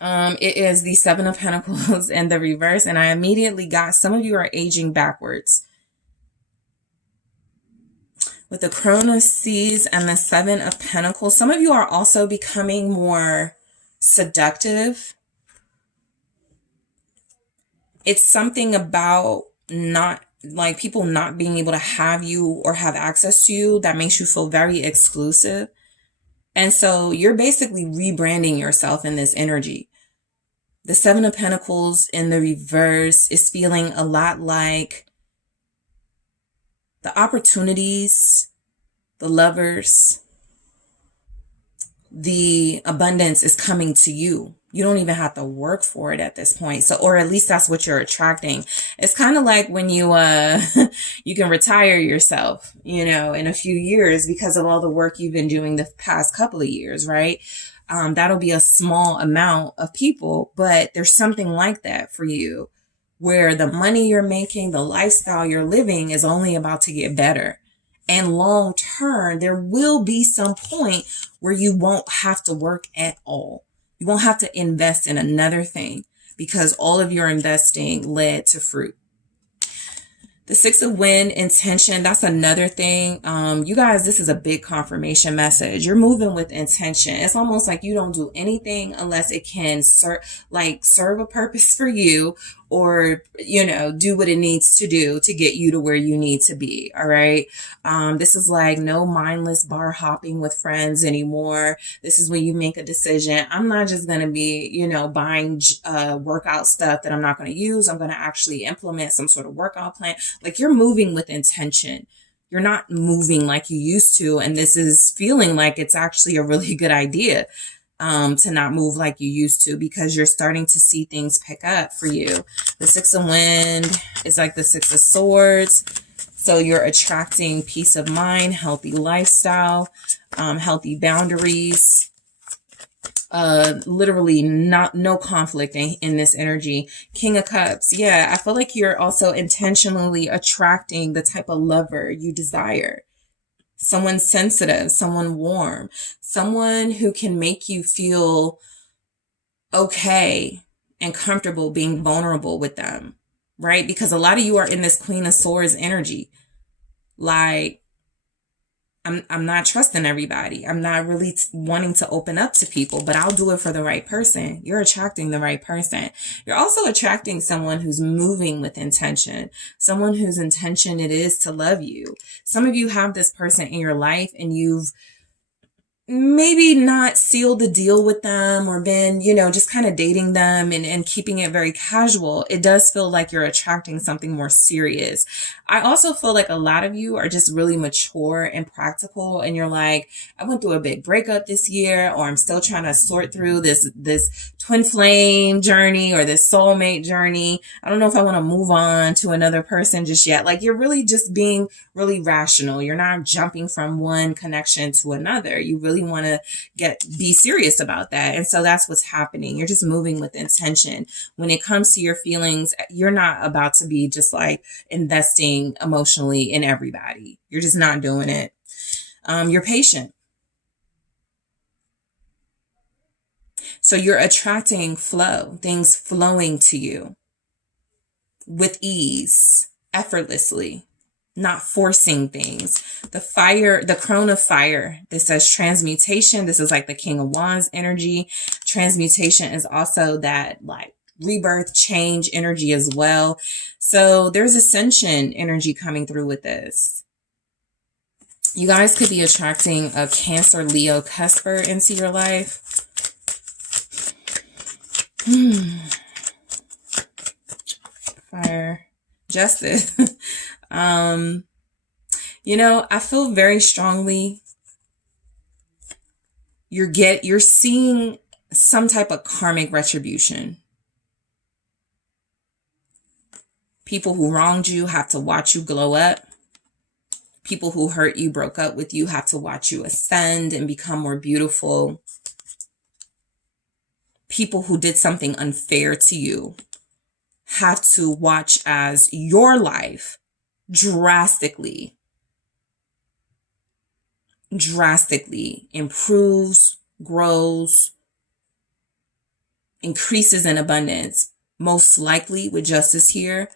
It is the Seven of Pentacles in the reverse, and I immediately got some of you are aging backwards. With the Crone of Seas and the Seven of Pentacles, some of you are also becoming more seductive. It's something about people not being able to have you or have access to you that makes you feel very exclusive. And so you're basically rebranding yourself in this energy. The Seven of Pentacles in the reverse is feeling a lot like the opportunities, the lovers, the abundance is coming to you. You don't even have to work for it at this point. So, or at least that's what you're attracting. It's kind of like when you, you can retire yourself, in a few years because of all the work you've been doing the past couple of years, right? That'll be a small amount of people, but there's something like that for you where the money you're making, the lifestyle you're living is only about to get better. And long term, there will be some point where you won't have to work at all. You won't have to invest in another thing because all of your investing led to fruit. The Six of Wind, intention, that's another thing. You guys, this is a big confirmation message. You're moving with intention. It's almost like you don't do anything unless it can serve a purpose for you or, do what it needs to do to get you to where you need to be. All right. This is like no mindless bar hopping with friends anymore. This is when you make a decision. I'm not just going to be, buying workout stuff that I'm not going to use. I'm going to actually implement some sort of workout plan. Like you're moving with intention. You're not moving like you used to. And this is feeling like it's actually a really good idea. To not move like you used to because you're starting to see things pick up for you. The Six of Wind is like the Six of Swords. So you're attracting peace of mind, healthy lifestyle, healthy boundaries, literally no conflict in this energy. King of Cups. Yeah, I feel like you're also intentionally attracting the type of lover you desire. Someone sensitive, someone warm, someone who can make you feel okay and comfortable being vulnerable with them, right? Because a lot of you are in this Queen of Swords energy. Like, I'm not trusting everybody. I'm not really wanting to open up to people, but I'll do it for the right person. You're attracting the right person. You're also attracting someone who's moving with intention, someone whose intention it is to love you. Some of you have this person in your life and you've maybe not sealed the deal with them or been, just kind of dating them and keeping it very casual. It does feel like you're attracting something more serious. I also feel like a lot of you are just really mature and practical and you're like, I went through a big breakup this year, or I'm still trying to sort through this twin flame journey or this soulmate journey. I don't know if I want to move on to another person just yet. Like you're really just being really rational. You're not jumping from one connection to another. You really want to be serious about that. And so that's what's happening. You're just moving with intention. When it comes to your feelings, you're not about to be just like investing emotionally in everybody. You're just not doing it. You're patient. So you're attracting flow, things flowing to you with ease, effortlessly, not forcing things. The fire, the crone of fire, this says transmutation. This is like the King of Wands energy. Transmutation is also that like rebirth, change energy as well. So there's ascension energy coming through with this. You guys could be attracting a Cancer, Leo, cusper into your life. Fire, justice. You know, I feel very strongly you're seeing some type of karmic retribution. People who wronged you have to watch you glow up. People who hurt you, broke up with you, have to watch you ascend and become more beautiful. People who did something unfair to you have to watch as your life drastically improves, grows, increases in abundance, most likely with justice here,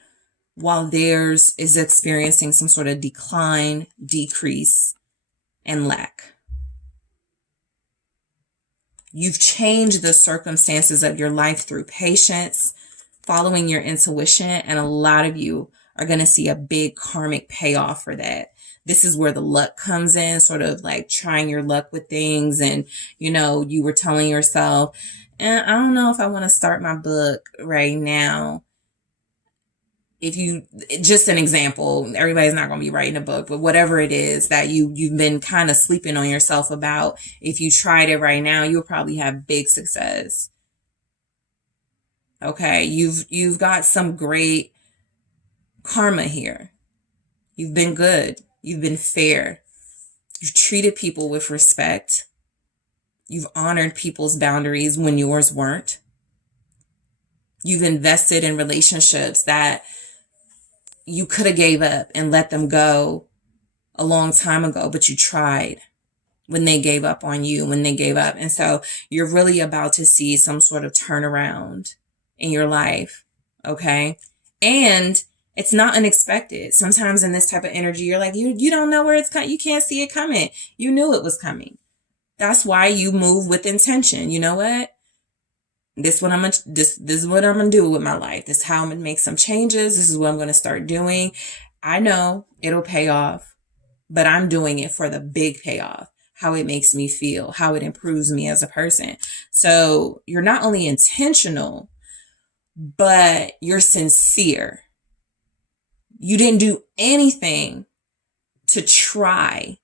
while theirs is experiencing some sort of decline, decrease, and lack. You've changed the circumstances of your life through patience, following your intuition, and a lot of you are going to see a big karmic payoff for that. This is where the luck comes in, sort of like trying your luck with things. And, you know, you were telling yourself, I don't know if I want to start my book right now. If you, just an example, everybody's not going to be writing a book, but whatever it is that you've been kind of sleeping on yourself about, if you tried it right now, you'll probably have big success. Okay. You've got some great karma here. You've been good. You've been fair. You've treated people with respect. You've honored people's boundaries when yours weren't. You've invested in relationships that you could have gave up and let them go a long time ago, but you tried when they gave up on you, when they gave up. And so you're really about to see some sort of turnaround in your life. Okay. And it's not unexpected. Sometimes in this type of energy, you're like, you don't know where it's coming. You can't see it coming. You knew it was coming. That's why you move with intention. You know what? This is what I'm gonna do with my life. This is how I'm gonna make some changes. This is what I'm gonna start doing. I know it'll pay off, but I'm doing it for the big payoff. How it makes me feel, how it improves me as a person. So you're not only intentional, but you're sincere. You didn't do anything to try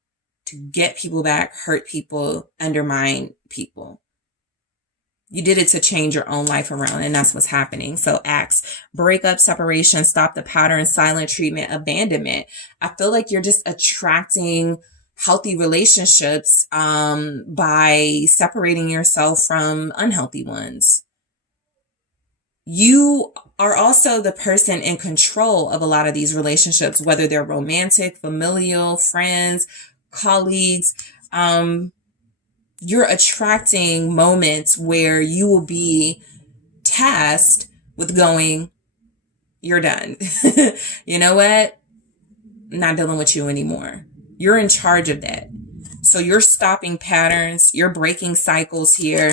to get people back, hurt people, undermine people. You did it to change your own life around, and that's what's happening. So acts, breakup, separation, stop the pattern, silent treatment, abandonment. I feel like you're just attracting healthy relationships by separating yourself from unhealthy ones. You are also the person in control of a lot of these relationships, whether they're romantic, familial, friends, colleagues. You're attracting moments where you will be tasked with going, you're done. You know what? I'm not dealing with you anymore. You're in charge of that. So you're stopping patterns. You're breaking cycles here.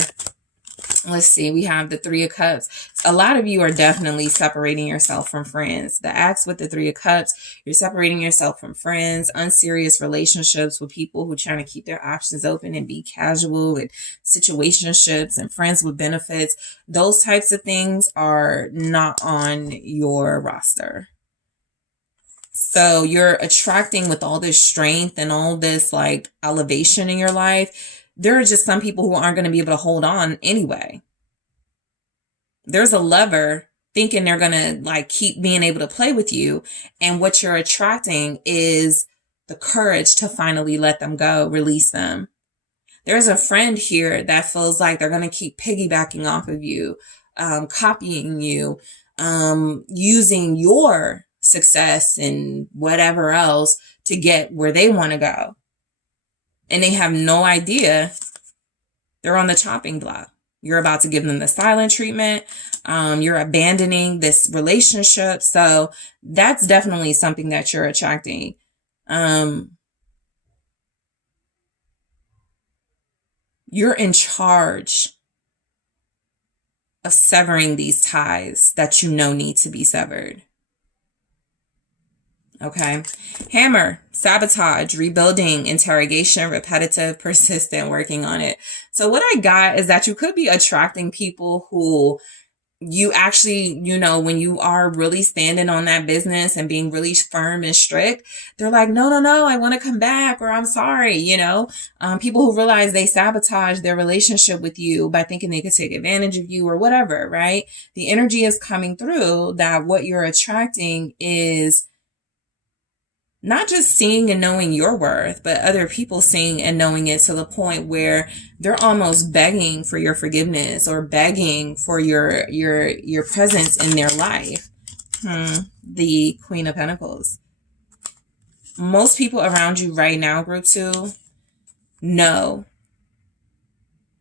Let's see. We have the Three of Cups. A lot of you are definitely separating yourself from friends. The Axe with the Three of Cups. You're separating yourself from friends, unserious relationships with people who are trying to keep their options open and be casual, with situationships and friends with benefits. Those types of things are not on your roster. So you're attracting with all this strength and all this like elevation in your life. There are just some people who aren't going to be able to hold on anyway. There's a lover thinking they're going to like keep being able to play with you. And what you're attracting is the courage to finally let them go, release them. There's a friend here that feels like they're going to keep piggybacking off of you, copying you, using your success and whatever else to get where they want to go. And they have no idea they're on the chopping block. You're about to give them the silent treatment. You're abandoning this relationship. So that's definitely something that you're attracting. You're in charge of severing these ties that you know need to be severed. Okay. Hammer, sabotage, rebuilding, interrogation, repetitive, persistent, working on it. So what I got is that you could be attracting people who you actually, you know, when you are really standing on that business and being really firm and strict, they're like, no, I want to come back, or I'm sorry, you know. People who realize they sabotage their relationship with you by thinking they could take advantage of you or whatever, right? The energy is coming through that what you're attracting is not just seeing and knowing your worth, but other people seeing and knowing it to the point where they're almost begging for your forgiveness or begging for your presence in their life. The Queen of Pentacles. Most people around you right now, group 2, know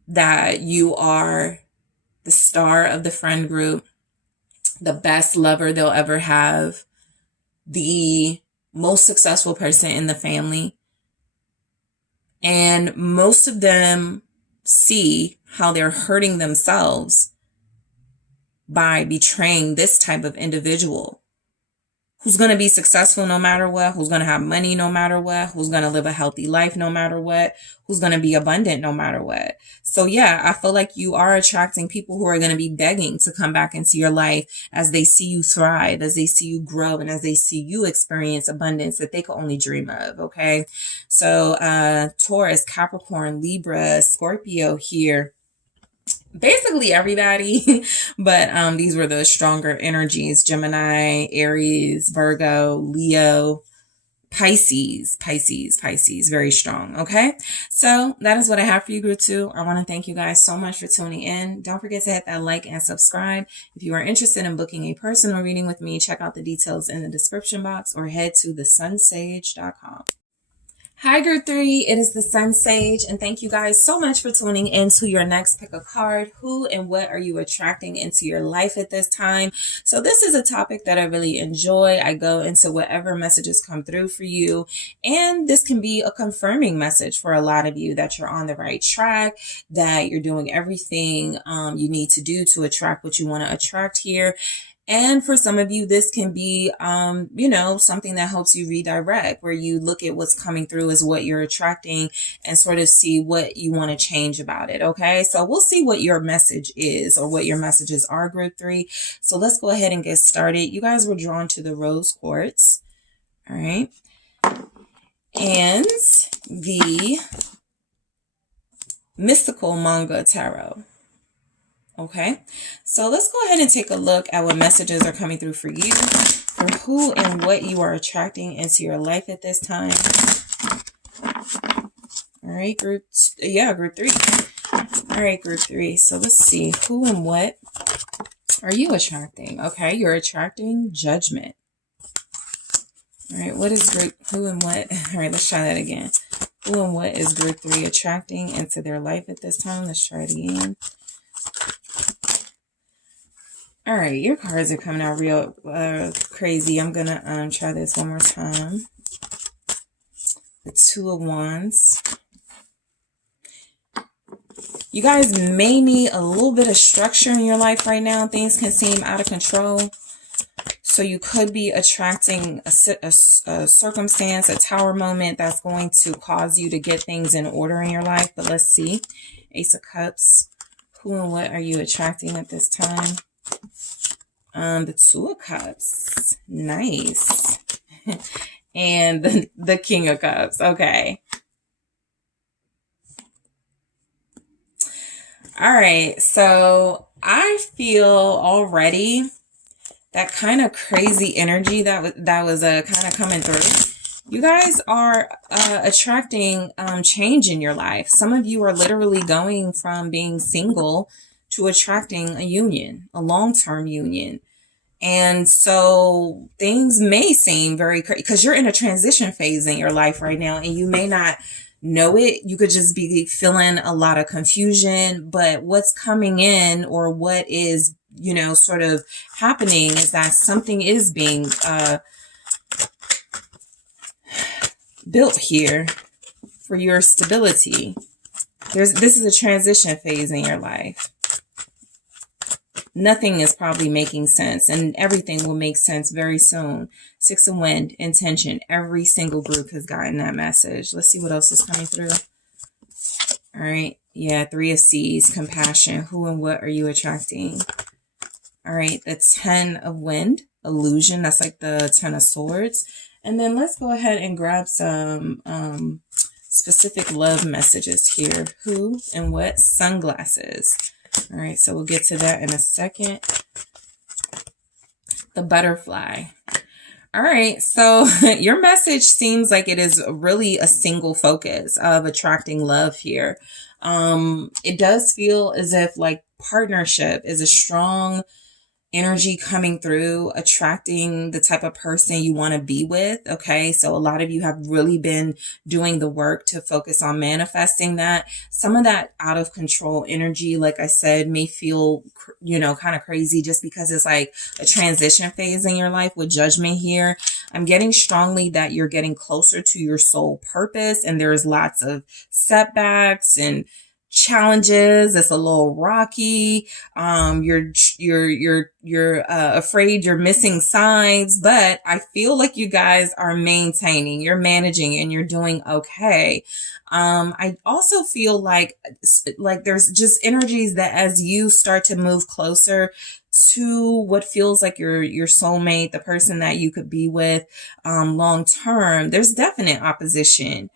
that you are the star of the friend group, the best lover they'll ever have, the most successful person in the family. And most of them see how they're hurting themselves by betraying this type of individual who's going to be successful no matter what, who's going to have money no matter what, who's going to live a healthy life no matter what, who's going to be abundant no matter what. So yeah, I feel like you are attracting people who are going to be begging to come back into your life as they see you thrive, as they see you grow, and as they see you experience abundance that they could only dream of, okay? So Taurus, Capricorn, Libra, Scorpio here. Basically everybody, but these were the stronger energies: Gemini, Aries, Virgo, Leo, Pisces, very strong. Okay, so that is what I have for you, group 2. I want to thank you guys so much for tuning in. Don't forget to hit that like and subscribe. If you are interested in booking a personal reading with me, check out the details in the description box or head to TheSunSage.com. Hi, group 3. It is the SunSage, and thank you guys so much for tuning in to your next pick a card. Who and what are you attracting into your life at this time? So this is a topic that I really enjoy. I go into whatever messages come through for you, and this can be a confirming message for a lot of you that you're on the right track, that you're doing everything you need to do to attract what you want to attract here. And for some of you, this can be, something that helps you redirect, where you look at what's coming through as what you're attracting and sort of see what you want to change about it. Okay, so we'll see what your message is, or what your messages are, group 3. So let's go ahead and get started. You guys were drawn to the rose quartz. All right. And the mystical manga tarot. Okay, so let's go ahead and take a look at what messages are coming through for you, for who and what you are attracting into your life at this time. All right, group 3. All right, group 3. So let's see, who and what are you attracting? Okay, you're attracting judgment. All right, what is who and what? All right, let's try that again. Who and what is group 3 attracting into their life at this time? Let's try it again. All right, your cards are coming out real crazy. I'm going to try this one more time. The Two of Wands. You guys may need a little bit of structure in your life right now. Things can seem out of control. So you could be attracting a circumstance, a tower moment that's going to cause you to get things in order in your life. But let's see. Ace of Cups. Who and what are you attracting at this time? The Two of Cups. Nice. And the King of Cups. Okay. All right. So I feel already that kind of crazy energy that was kind of coming through. You guys are attracting change in your life. Some of you are literally going from being single to attracting a union, a long-term union. And so things may seem very crazy because you're in a transition phase in your life right now, and you may not know it. You could just be feeling a lot of confusion, but what's coming in, or what is, you know, sort of happening, is that something is being built here for your stability. This is a transition phase in your life. Nothing is probably making sense, and everything will make sense very soon. Six of Wind, intention. Every single group has gotten that message. Let's see what else is coming through. All right. Yeah, Three of Seas, compassion. Who and what are you attracting? All right, the Ten of Wind, illusion. That's like the Ten of Swords. And then let's go ahead and grab some specific love messages here. Who and what? Sunglasses. All right, so we'll get to that in a second. The Butterfly. All right, so your message seems like it is really a single focus of attracting love here. It does feel as if like partnership is a strong energy coming through, attracting the type of person you want to be with. Okay. So a lot of you have really been doing the work to focus on manifesting that. Some of that out of control energy, like I said, may feel, you know, kind of crazy just because it's like a transition phase in your life with Judgment here. I'm getting strongly that you're getting closer to your soul purpose, and there's lots of setbacks and challenges. It's a little rocky. You're afraid you're missing signs, but I feel like you guys are maintaining, you're managing, and you're doing okay. I also feel like there's just energies that as you start to move closer to what feels like your soulmate, the person that you could be with long term, there's definite opposition.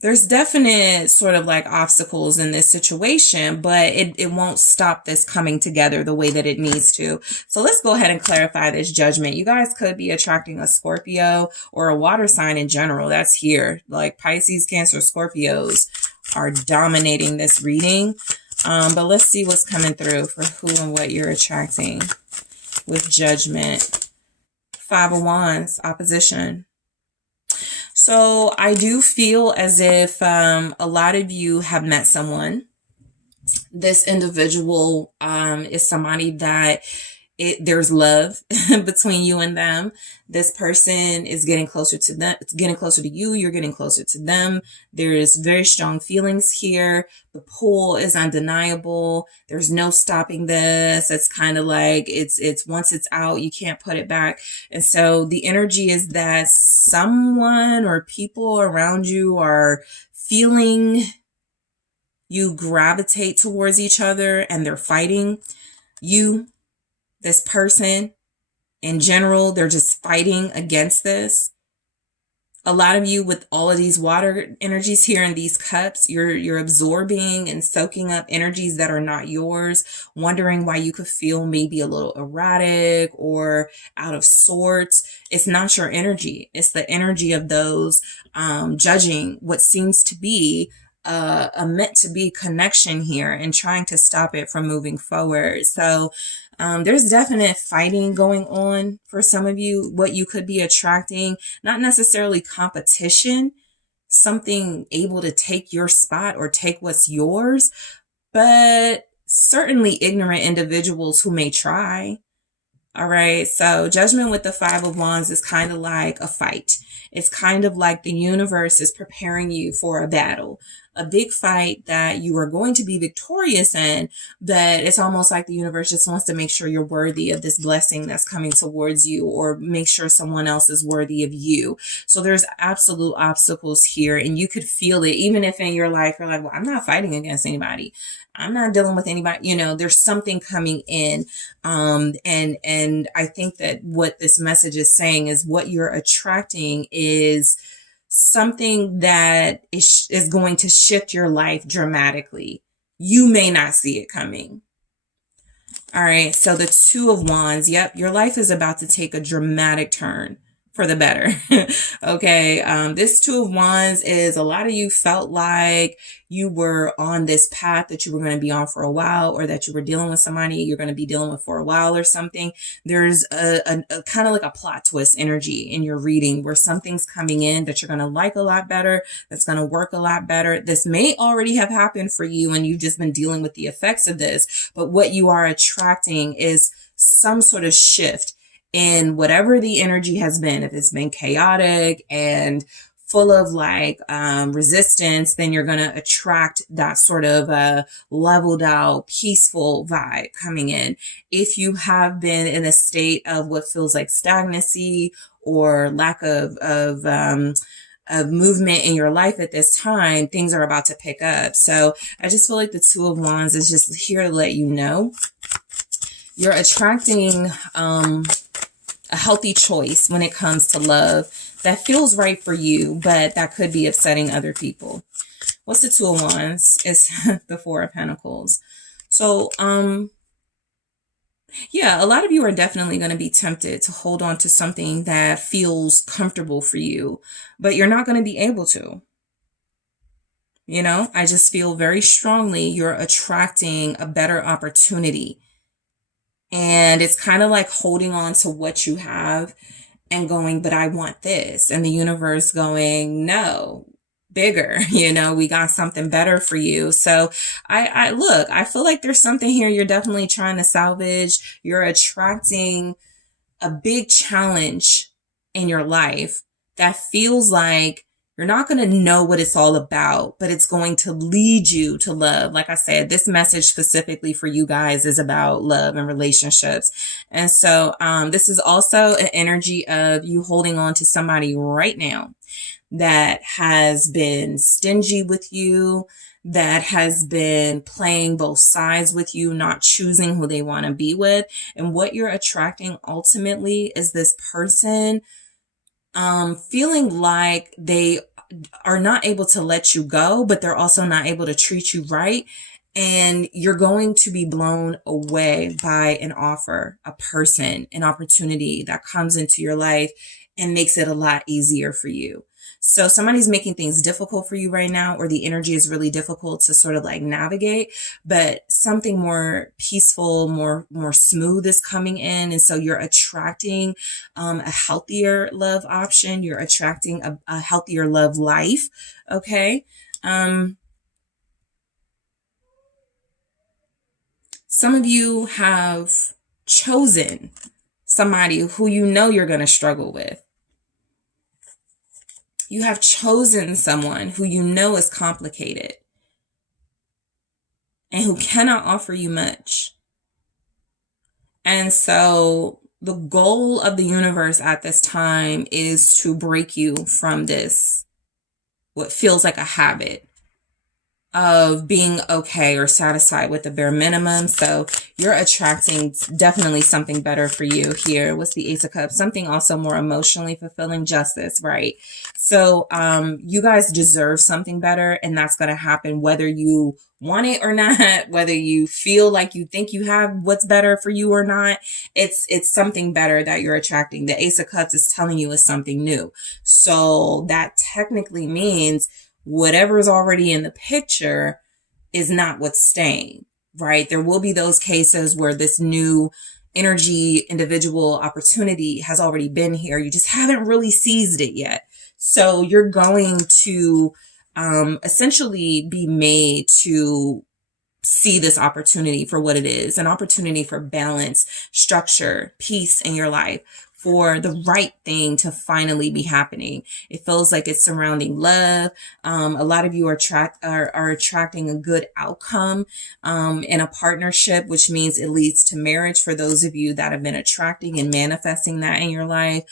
There's definite sort of like obstacles in this situation, but it won't stop this coming together the way that it needs to. So let's go ahead and clarify this Judgment. You guys could be attracting a Scorpio or a water sign in general. That's here. Like Pisces, Cancer, Scorpios are dominating this reading. But let's see what's coming through for who and what you're attracting with Judgment. Five of Wands, opposition. So I do feel as if a lot of you have met someone. This individual is somebody that there's love between you and them. This person is getting closer to them. It's getting closer to you. You're getting closer to them. There's very strong feelings here. The pull is undeniable. There's no stopping this. It's kind of like it's once it's out, you can't put it back. And so the energy is that someone or people around you are feeling you gravitate towards each other, and they're fighting you. This person in general, they're just fighting against this. A lot of you with all of these water energies here in these cups, you're absorbing and soaking up energies that are not yours, wondering why you could feel maybe a little erratic or out of sorts. It's not your energy. It's the energy of those judging what seems to be a meant to be connection here and trying to stop it from moving forward. So there's definite fighting going on for some of you. What you could be attracting, not necessarily competition, something able to take your spot or take what's yours, but certainly ignorant individuals who may try. All right. So Judgment with the Five of Wands is kind of like a fight. It's kind of like the universe is preparing you for a battle, a big fight that you are going to be victorious in, but it's almost like the universe just wants to make sure you're worthy of this blessing that's coming towards you, or make sure someone else is worthy of you. So there's absolute obstacles here, and you could feel it, even if in your life you're like, well, I'm not fighting against anybody. I'm not dealing with anybody, you know, there's something coming in. And I think that what this message is saying is what you're attracting is something that is going to shift your life dramatically. You may not see it coming. All right. So the Two of Wands. Yep. Your life is about to take a dramatic turn. for the better. Okay. This Two of Wands is a lot of you felt like you were on this path that you were going to be on for a while, or that you were dealing with somebody you're going to be dealing with for a while or something. There's a kind of like a plot twist energy in your reading where something's coming in that you're going to like a lot better, that's going to work a lot better. This may already have happened for you and you've just been dealing with the effects of this, but what you are attracting is some sort of shift in whatever the energy has been. If it's been chaotic and full of like resistance, then you're going to attract that sort of leveled out, peaceful vibe coming in. If you have been in a state of what feels like stagnancy or lack of movement in your life at this time, things are about to pick up. So I just feel like the Two of Wands is just here to let you know you're attracting a healthy choice when it comes to love that feels right for you, but that could be upsetting other people. What's the Two of Wands? It's the Four of Pentacles. So, yeah, a lot of you are definitely going to be tempted to hold on to something that feels comfortable for you, but you're not going to be able to. You know, I just feel very strongly you're attracting a better opportunity. And it's kind of like holding on to what you have and going, but I want this. And the universe going, no, bigger, you know, we got something better for you. So I feel like there's something here you're definitely trying to salvage. You're attracting a big challenge in your life that feels like you're not going to know what it's all about, but it's going to lead you to love. Like I said, this message specifically for you guys is about love and relationships. And so this is also an energy of you holding on to somebody right now that has been stingy with you, that has been playing both sides with you, not choosing who they want to be with. And what you're attracting ultimately is this person feeling like they are not able to let you go, but they're also not able to treat you right. And you're going to be blown away by an offer, a person, an opportunity that comes into your life and makes it a lot easier for you. So somebody's making things difficult for you right now, or the energy is really difficult to sort of like navigate, but something more peaceful, more smooth is coming in. And so you're attracting a healthier love option. You're attracting a healthier love life. Okay. Some of you have chosen somebody who you know you're going to struggle with. You have chosen someone who you know is complicated and who cannot offer you much. And so the goal of the universe at this time is to break you from this, what feels like a habit of being okay or satisfied with the bare minimum. So you're attracting definitely something better for you here. What's the Ace of Cups? Something also more emotionally fulfilling, justice, right? So you guys deserve something better, and that's going to happen whether you want it or not, whether you feel like you think you have what's better for you or not. It's something better that you're attracting. The Ace of Cups is telling you it's something new. So that technically means whatever is already in the picture is not what's staying, right? There will be those cases where this new energy, individual opportunity has already been here. You just haven't really seized it yet. So you're going to essentially be made to see this opportunity for what it is, an opportunity for balance, structure, peace in your life, for the right thing to finally be happening. It feels like it's surrounding love. A lot of you are attracting a good outcome in a partnership, which means it leads to marriage for those of you that have been attracting and manifesting that in your life.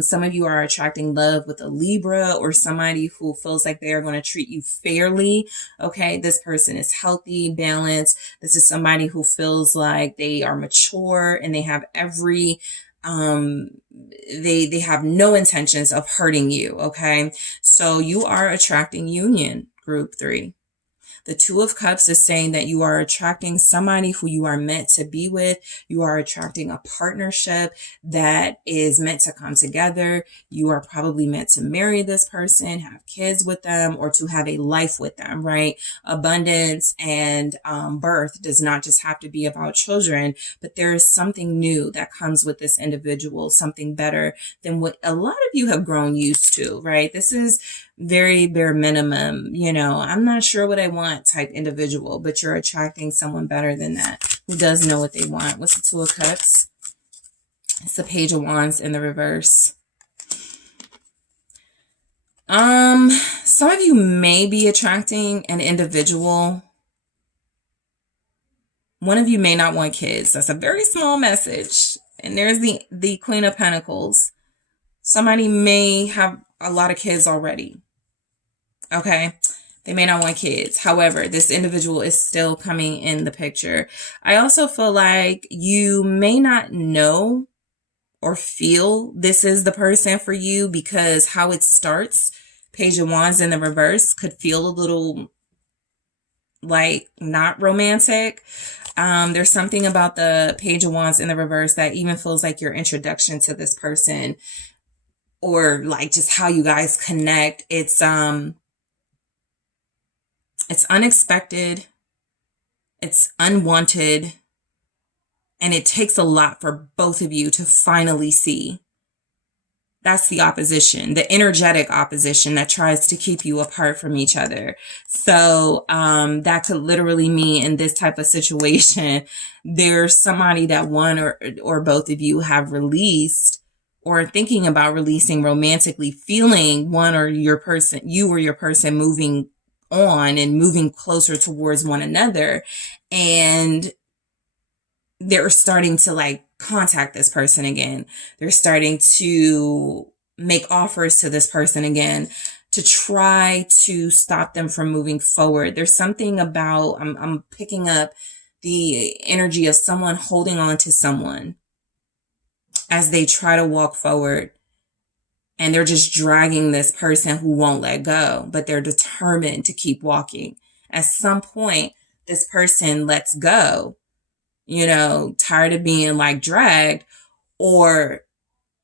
Some of you are attracting love with a Libra or somebody who feels like they are going to treat you fairly. Okay, this person is healthy, balanced. This is somebody who feels like they are mature and they have every they have no intentions of hurting you. Okay. So you are attracting union, group 3. The Two of Cups is saying that you are attracting somebody who you are meant to be with. You are attracting a partnership that is meant to come together. You are probably meant to marry this person, have kids with them, or to have a life with them, right? Abundance and birth does not just have to be about children, but there is something new that comes with this individual, something better than what a lot of you have grown used to, right? This is very bare minimum, I'm not sure what I want type individual, but you're attracting someone better than that who does know what they want. What's the Two of Cups? It's the Page of Wands in the reverse. Some of you may be attracting an individual. One of you may not want kids. That's a very small message. And there's the Queen of Pentacles. Somebody may have a lot of kids already. Okay. They may not want kids. However, this individual is still coming in the picture. I also feel like you may not know or feel this is the person for you because how it starts, Page of Wands in the reverse, could feel a little like not romantic. There's something about the Page of Wands in the reverse that even feels like your introduction to this person, or like just how you guys connect. It's unexpected, it's unwanted, and it takes a lot for both of you to finally see. That's the opposition, the energetic opposition that tries to keep you apart from each other. So that could literally mean in this type of situation, there's somebody that one or both of you have released or thinking about releasing romantically, feeling one or your person, you or your person moving on and moving closer towards one another. And they're starting to like contact this person again. They're starting to make offers to this person again to try to stop them from moving forward. There's something about, I'm picking up the energy of someone holding on to someone as they try to walk forward. And they're just dragging this person who won't let go, but they're determined to keep walking. At some point, this person lets go, tired of being like dragged, or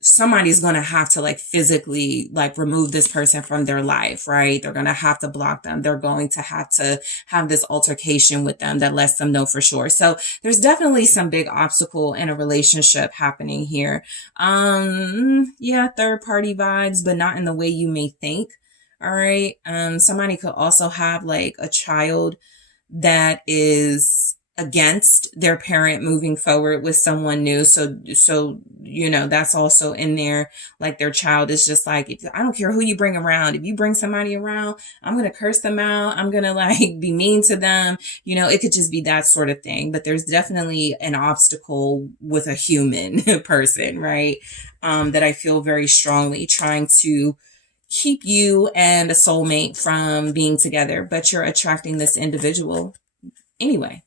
somebody's going to have to like physically like remove this person from their life, right? They're going to have to block them. They're going to have this altercation with them that lets them know for sure. So there's definitely some big obstacle in a relationship happening here. Yeah, third party vibes, but not in the way you may think. All right. Somebody could also have like a child that is against their parent moving forward with someone new. So, that's also in there. Like their child is just like, I don't care who you bring around. If you bring somebody around, I'm going to curse them out. I'm going to like be mean to them. It could just be that sort of thing, but there's definitely an obstacle with a human person, right? That I feel very strongly trying to keep you and a soulmate from being together, but you're attracting this individual anyway.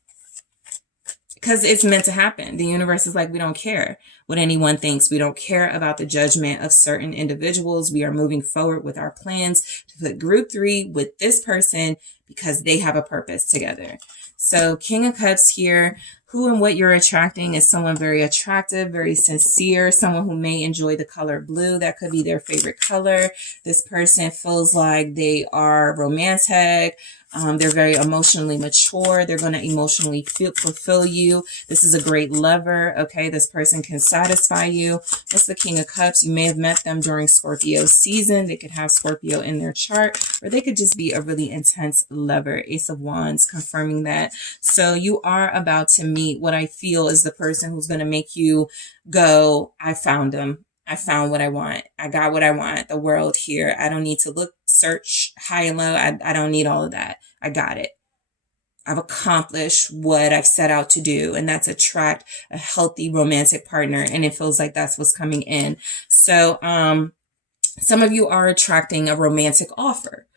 Because it's meant to happen. The universe is like, we don't care what anyone thinks. We don't care about the judgment of certain individuals. We are moving forward with our plans to put group 3 with this person because they have a purpose together. So King of Cups here. Who and what you're attracting is someone very attractive, very sincere, someone who may enjoy the color blue. That could be their favorite color. This person feels like they are romantic. They're very emotionally mature. They're going to emotionally fulfill you. This is a great lover. Okay. This person can satisfy you. What's the King of Cups? You may have met them during Scorpio season. They could have Scorpio in their chart, or they could just be a really intense lover. Ace of Wands confirming that. So you are about to meet what I feel is the person who's going to make you go, I found him. I found what I want. I got what I want. The world here. I don't need to look, search high and low. I don't need all of that. I got it. I've accomplished what I've set out to do, and that's attract a healthy romantic partner. And it feels like that's what's coming in. So, some of you are attracting a romantic offer.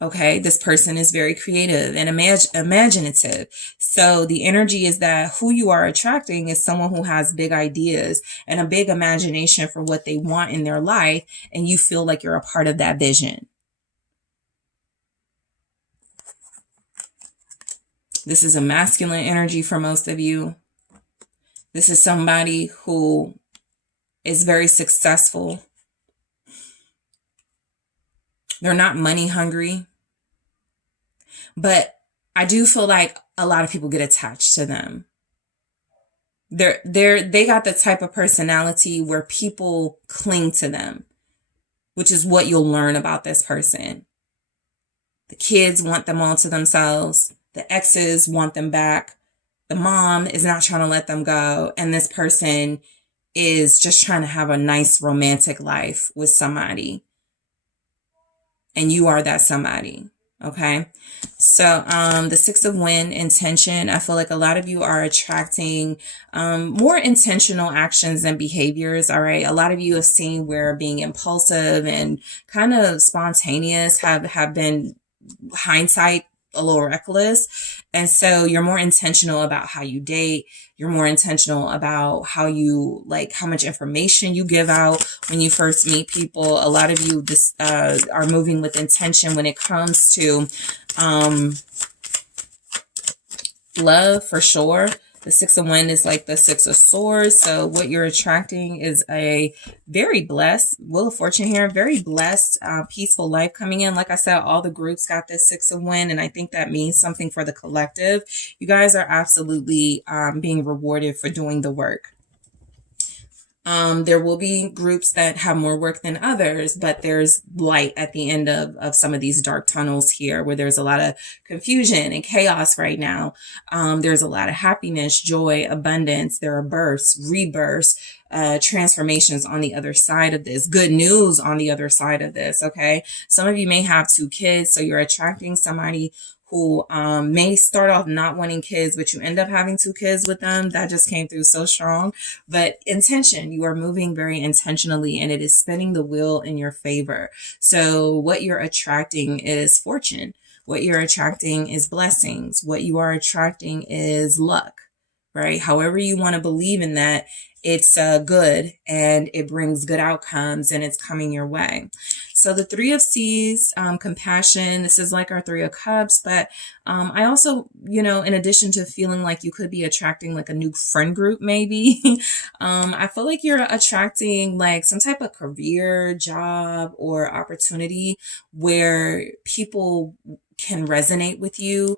Okay, this person is very creative and imaginative. So the energy is that who you are attracting is someone who has big ideas and a big imagination for what they want in their life, and you feel like you're a part of that vision. This is a masculine energy for most of you. This is somebody who is very successful. They're not money hungry, but I do feel like a lot of people get attached to them. They got the type of personality where people cling to them, which is what you'll learn about this person. The kids want them all to themselves. The exes want them back. The mom is not trying to let them go. And this person is just trying to have a nice romantic life with somebody. And you are that somebody. Okay. So, the Six of Wind, intention. I feel like a lot of you are attracting, more intentional actions and behaviors. All right. A lot of you have seen where being impulsive and kind of spontaneous have been, hindsight, a little reckless. And so you're more intentional about how you date. You're more intentional about how you, like, how much information you give out when you first meet people. A lot of you are moving with intention when it comes to love, for sure. The Six of Wind is like the Six of Swords. So what you're attracting is a very blessed, Wheel of Fortune here, very blessed, peaceful life coming in. Like I said, all the groups got this Six of Wind, and I think that means something for the collective. You guys are absolutely being rewarded for doing the work. There will be groups that have more work than others, but there's light at the end of some of these dark tunnels here where there's a lot of confusion and chaos right now. There's a lot of happiness, joy, abundance. There are births, rebirths, transformations on the other side of this, good news on the other side of this. Okay. Some of you may have 2 kids, so you're attracting somebody who may start off not wanting kids, but you end up having 2 kids with them. That just came through so strong. But intention, you are moving very intentionally, and it is spinning the wheel in your favor. So what you're attracting is fortune. What you're attracting is blessings. What you are attracting is luck, right? However you want to believe in that, it's good, and it brings good outcomes, and it's coming your way. So the Three of Seas, compassion, this is like our Three of Cups, but I also, in addition to feeling like you could be attracting like a new friend group, maybe, I feel like you're attracting like some type of career, job, or opportunity where people can resonate with you.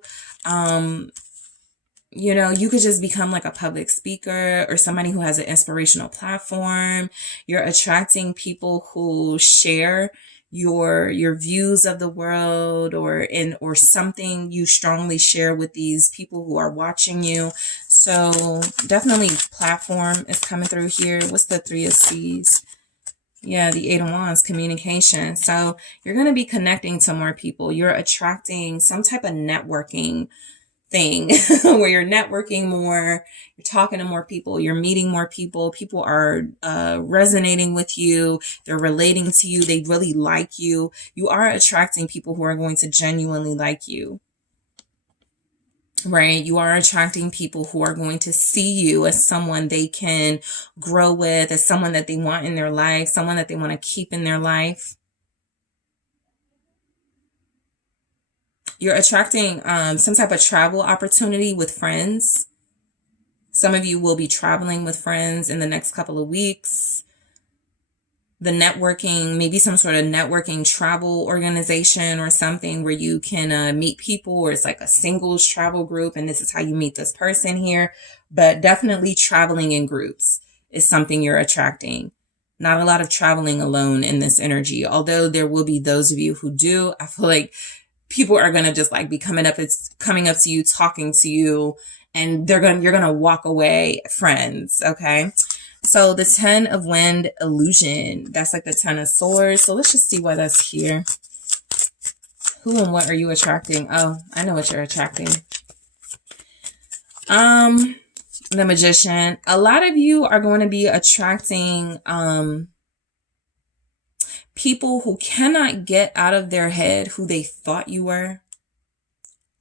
You could just become like a public speaker or somebody who has an inspirational platform. You're attracting people who share your views of the world or something you strongly share with these people who are watching you. So definitely platform is coming through here. What's the Three of Seas? Yeah, the Eight of Wands, communication. So you're going to be connecting to more people. You're attracting some type of networking thing where you're networking more, you're talking to more people, you're meeting more people. People are resonating with you, they're relating to you, they really like you. You are attracting people who are going to genuinely like you, right? You are attracting people who are going to see you as someone they can grow with, as someone that they want in their life, someone that they want to keep in their life. You're attracting some type of travel opportunity with friends. Some of you will be traveling with friends in the next couple of weeks. The networking, maybe some sort of networking travel organization or something where you can meet people, or it's like a singles travel group and this is how you meet this person here. But definitely traveling in groups is something you're attracting. Not a lot of traveling alone in this energy, although there will be those of you who do. I feel like people are going to just like be coming up to you, talking to you, and you're going to walk away friends. Okay. So the 10 of Wind, illusion, that's like the 10 of Swords. So let's just see why that's here. Who and what are you attracting? Oh, I know what you're attracting. The Magician. A lot of you are going to be attracting, people who cannot get out of their head who they thought you were,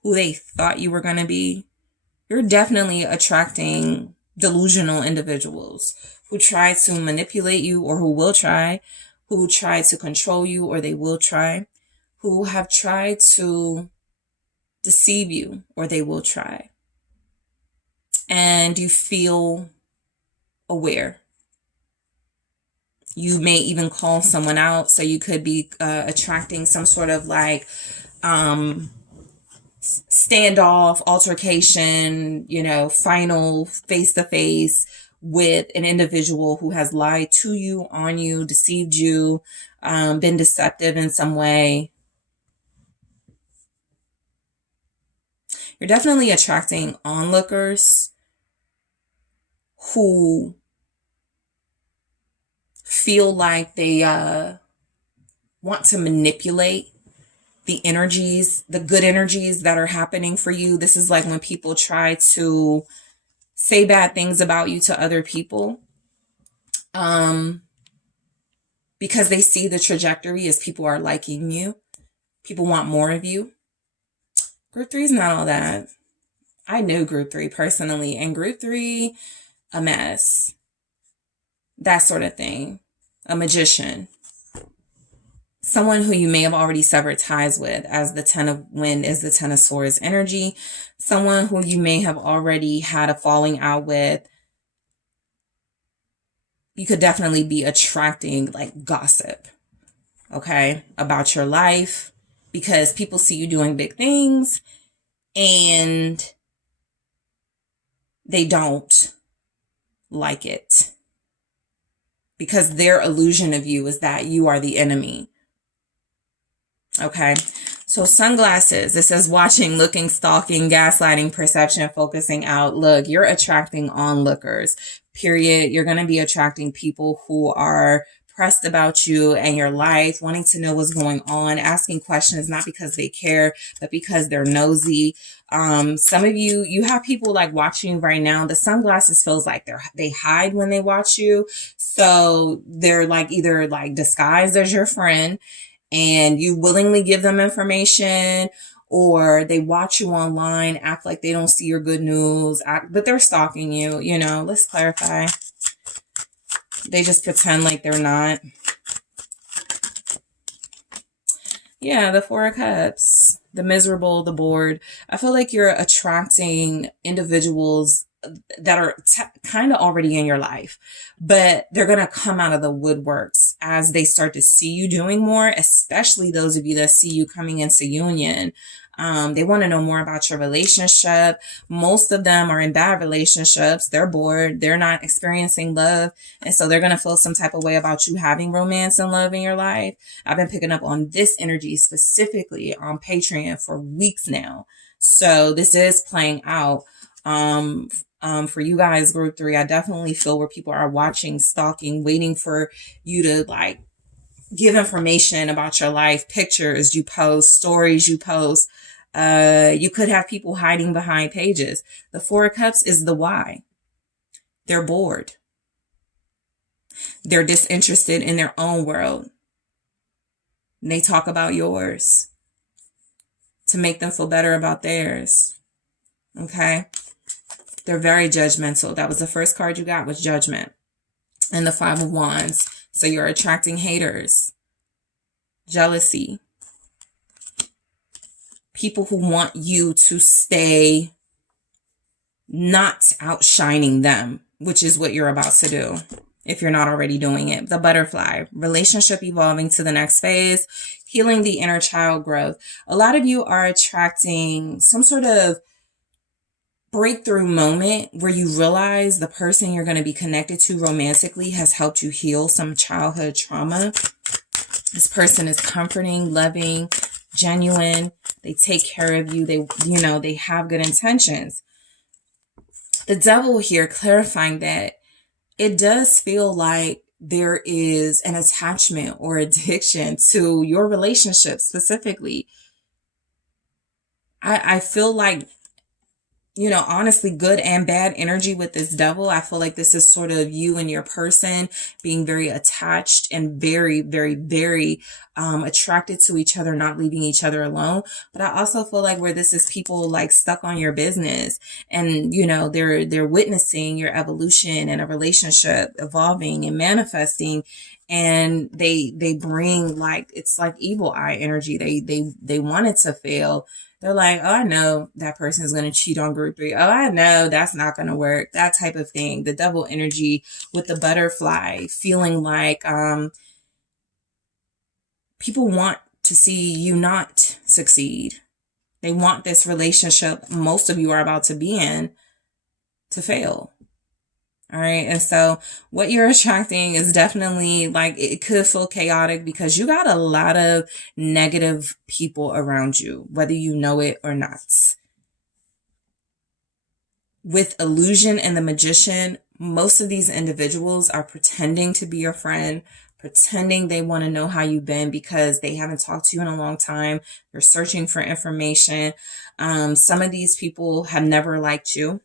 who they thought you were going to be. You're definitely attracting delusional individuals who try to manipulate you, or who try to control you, or they will try, who have tried to deceive you, or they will try. And you feel aware. You may even call someone out. So you could be attracting some sort of like standoff, altercation, final face-to-face with an individual who has lied to you, on you, deceived you, been deceptive in some way. You're definitely attracting onlookers who feel like they want to manipulate the energies, the good energies that are happening for you. This is like when people try to say bad things about you to other people, because they see the trajectory as people are liking you. People want more of you. Group 3 is not all that. I knew Group 3 personally, and Group 3, a mess. That sort of thing. A magician. Someone who you may have already severed ties with, as the 10 of Wind is the 10 of Swords energy. Someone who you may have already had a falling out with. You could definitely be attracting like gossip, okay, about your life, because people see you doing big things and they don't like it, because their illusion of you is that you are the enemy. Okay, so sunglasses. It says watching, looking, stalking, gaslighting, perception, focusing out. Look, you're attracting onlookers, period. You're going to be attracting people who are pressed about you and your life, wanting to know what's going on, asking questions, not because they care, but because they're nosy. Some of you have people like watching you right now. The sunglasses feels like they hide when they watch you. So they're like either like disguised as your friend, and you willingly give them information, or they watch you online, act like they don't see your good news, but they're stalking you, let's clarify. They just pretend like they're not. Yeah, the Four of Cups, the miserable, the bored. I feel like you're attracting individuals that are kind of already in your life, but they're going to come out of the woodworks as they start to see you doing more, especially those of you that see you coming into union. They want to know more about your relationship. Most of them are in bad relationships. They're bored. They're not experiencing love. And so they're going to feel some type of way about you having romance and love in your life. I've been picking up on this energy specifically on Patreon for weeks now. So this is playing out. For you guys, Group 3, I definitely feel where people are watching, stalking, waiting for you to like give information about your life, pictures you post, stories you post. You could have people hiding behind pages. The Four of Cups is the why. They're bored. They're disinterested in their own world. And they talk about yours to make them feel better about theirs. Okay? They're very judgmental. That was the first card you got, was Judgment. And the Five of Wands. So you're attracting haters, jealousy, people who want you to stay not outshining them, which is what you're about to do if you're not already doing it. The Butterfly, relationship evolving to the next phase, healing the inner child growth. A lot of you are attracting some sort of breakthrough moment where you realize the person you're going to be connected to romantically has helped you heal some childhood trauma. This person is comforting, loving, genuine. They take care of you. They have good intentions. The Devil here clarifying that it does feel like there is an attachment or addiction to your relationship specifically. I feel like, honestly, good and bad energy with this Devil. I feel like this is sort of you and your person being very attached and very, very, very attracted to each other, not leaving each other alone. But I also feel like where this is people like stuck on your business, and, they're witnessing your evolution and a relationship evolving and manifesting. and they bring like, it's like evil eye energy. They want it to fail. They're like, oh, I know that person is going to cheat on group 3. Oh, I know that's not going to work. That type of thing. The double energy with the butterfly, feeling like people want to see you not succeed. They want this relationship most of you are about to be in to fail. All right. And so what you're attracting is definitely like, it could feel chaotic because you got a lot of negative people around you, whether you know it or not. With Illusion and the Magician, most of these individuals are pretending to be your friend, pretending they want to know how you've been because they haven't talked to you in a long time. They're searching for information. Some of these people have never liked you,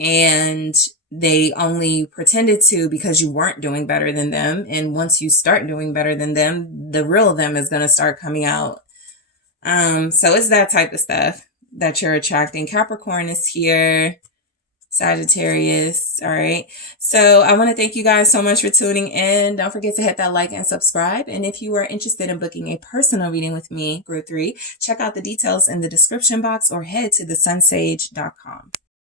and they only pretended to because you weren't doing better than them. And once you start doing better than them, the real them is going to start coming out. So it's that type of stuff that you're attracting. Capricorn is here. Sagittarius. All right. So I want to thank you guys so much for tuning in. Don't forget to hit that like and subscribe. And if you are interested in booking a personal reading with me, Group 3, check out the details in the description box or head to TheSunSage.com.